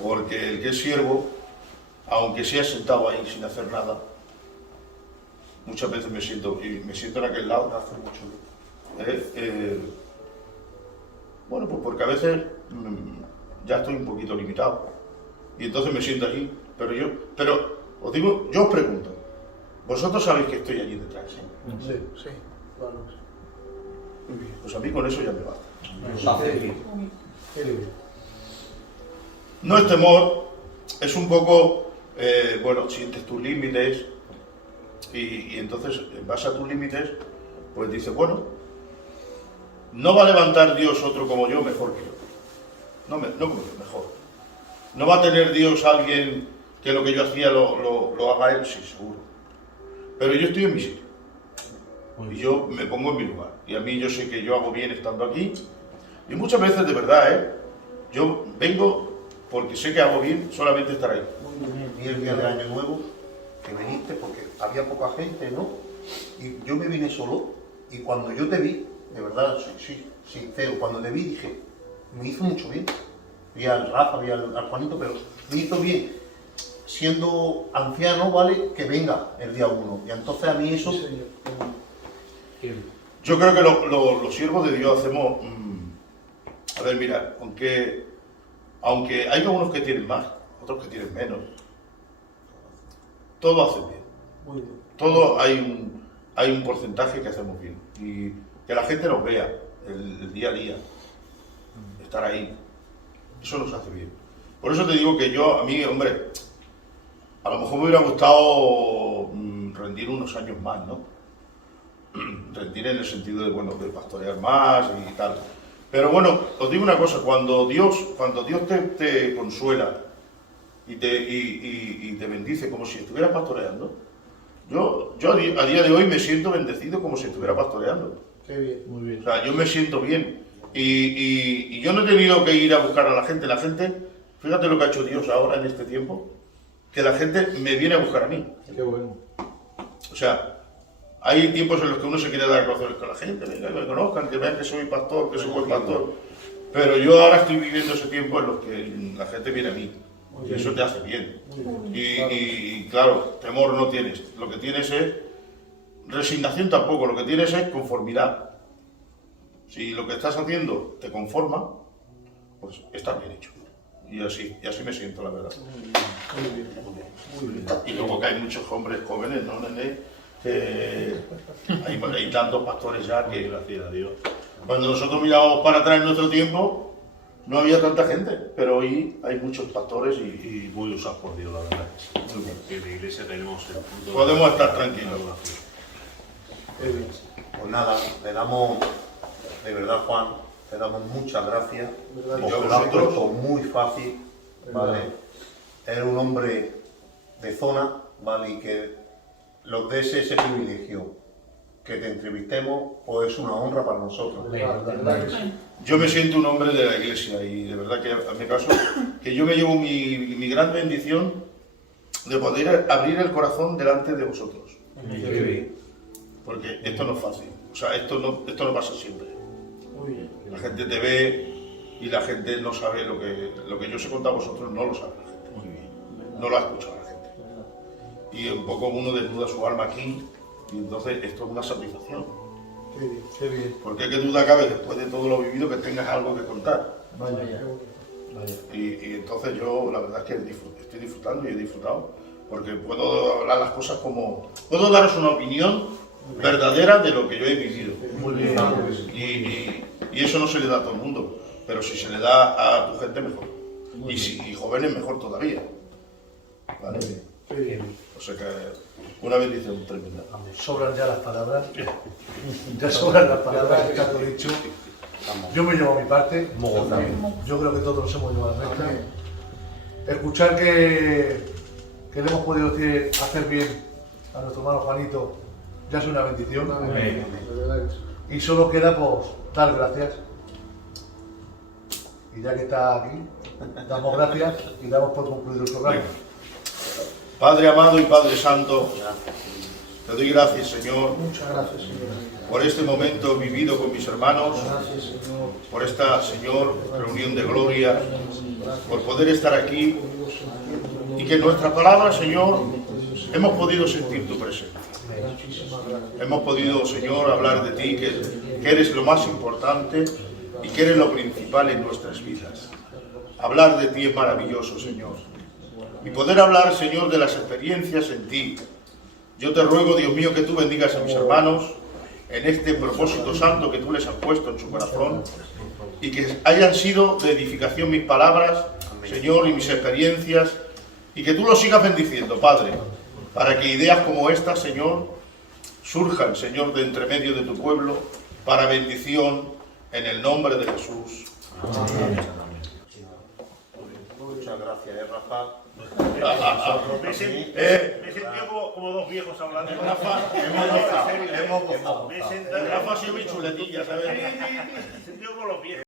Porque el que es siervo, aunque sea sentado ahí sin hacer nada, muchas veces me siento en aquel lado. Hace mucho. Bueno, pues porque a veces ya estoy un poquito limitado. Y entonces me siento allí. Pero os digo, yo os pregunto, vosotros sabéis que estoy allí detrás. Sí, sí, claro. Pues a mí con eso ya me basta. Qué libre. No es temor, es un poco, bueno, sientes tus límites y entonces en base a tus límites, pues dices, bueno, no va a levantar Dios otro como yo mejor que yo. No como yo, mejor. No va a tener Dios a alguien que lo que yo hacía lo haga Él, sí, seguro. Pero yo estoy en mi sitio. Y yo me pongo en mi lugar. Y a mí yo sé que yo hago bien estando aquí. Y muchas veces, de verdad, yo vengo porque sé que hago bien solamente estar ahí. Vi el día de Año Nuevo que viniste porque había poca gente, ¿no? Y yo me vine solo y cuando yo te vi, de verdad, sí, sincero, cuando te vi dije, me hizo mucho bien. Vi al Rafa, vi al Juanito, pero me hizo bien. Siendo anciano, ¿vale? Que venga el día 1. Y entonces a mí eso... Yo creo que los siervos de Dios hacemos... a ver, mira, aunque hay algunos que tienen más, otros que tienen menos, todo hace bien. Muy bien. Todo hay un porcentaje que hacemos bien. Y que la gente nos vea el día a día, estar ahí, eso nos hace bien. Por eso te digo que a mí, hombre, a lo mejor me hubiera gustado rendir unos años más, ¿no? Rendir en el sentido de, bueno, de pastorear más y tal. Pero bueno, os digo una cosa, cuando Dios te consuela y te bendice como si estuvieras pastoreando, yo a día de hoy me siento bendecido como si estuviera pastoreando. Qué bien. Muy bien. O sea, yo me siento bien. Y yo no he tenido que ir a buscar a la gente. La gente, fíjate lo que ha hecho Dios ahora en este tiempo, que la gente me viene a buscar a mí. Qué bueno. O sea, hay tiempos en los que uno se quiere dar a conocer con la gente, venga, que me conozcan, que vean que soy pastor, que soy buen pastor. Pero yo ahora estoy viviendo ese tiempo en los que la gente viene a mí. Y eso te hace bien. Y claro, temor no tienes. Lo que tienes es resignación tampoco, lo que tienes es conformidad. Si lo que estás haciendo te conforma, pues está bien hecho. Y así me siento, la verdad. Muy bien. Y luego que hay muchos hombres jóvenes, ¿no, nene? Hay tantos pastores ya que, gracias a Dios. Cuando nosotros miramos para atrás en nuestro tiempo, no había tanta gente, pero hoy hay muchos pastores y muy usados por Dios, la verdad. Muy bien. En la iglesia tenemos el punto. Podemos estar tranquilos. Pues nada, le damos, de verdad, Juan, le damos muchas gracias. Yo lo he puesto muy fácil, ¿vale? Eres un hombre de zona, ¿vale? Y que los des ese privilegio que te entrevistemos, pues es una honra para nosotros. Yo me siento un hombre de la iglesia y de verdad que a mi caso, que yo me llevo mi gran bendición de poder abrir el corazón delante de vosotros. Porque esto no es fácil, o sea, esto no pasa siempre. La gente te ve y la gente no sabe lo que yo os he contado a vosotros, no lo sabe la gente. No lo ha escuchado la gente. Y un poco uno desnuda su alma aquí y entonces esto es una satisfacción. Qué bien. Porque qué duda cabe después de todo lo vivido que tengas algo que contar. Vaya. Y entonces yo la verdad es que estoy disfrutando y he disfrutado porque puedo hablar las cosas como... Puedo daros una opinión verdadera de lo que yo he vivido. Muy bien. Y eso no se le da a todo el mundo, pero si se le da a tu gente mejor. Y jóvenes mejor todavía. ¿Vale? O sea que una bendición tremenda. Sobran ya las palabras. Ya sobran las palabras, está todo dicho. Yo me llevo a mi parte. Yo creo que todos nos hemos llevado a la nuestra. Escuchar que le hemos podido hacer bien a nuestro hermano Juanito ya es una bendición. Y solo queda pues dar gracias. Y ya que está aquí, damos gracias y damos por concluido el programa. Padre amado y Padre Santo, te doy gracias, Señor, Muchas gracias, Señor. por este momento vivido con mis hermanos, Gracias, Señor. por esta, Señor, reunión de gloria, por poder estar aquí y que en nuestra palabra, Señor, hemos podido sentir tu presencia. Muchísimas gracias. Hemos podido, Señor, hablar de ti, que eres lo más importante y que eres lo principal en nuestras vidas. Hablar de ti es maravilloso, Señor. Y poder hablar, Señor, de las experiencias en ti. Yo te ruego, Dios mío, que tú bendigas a mis hermanos en este propósito santo que tú les has puesto en su corazón y que hayan sido de edificación mis palabras, Señor, y mis experiencias, y que tú los sigas bendiciendo, Padre, para que ideas como estas, Señor, surjan, Señor, de entre medio de tu pueblo, para bendición en el nombre de Jesús. Amén. Muchas gracias, Rafa. Me he sentido como dos viejos hablando. Rafa, Rafa ha sido mi chuletilla, ¿sabes? Me he sentido como los viejos.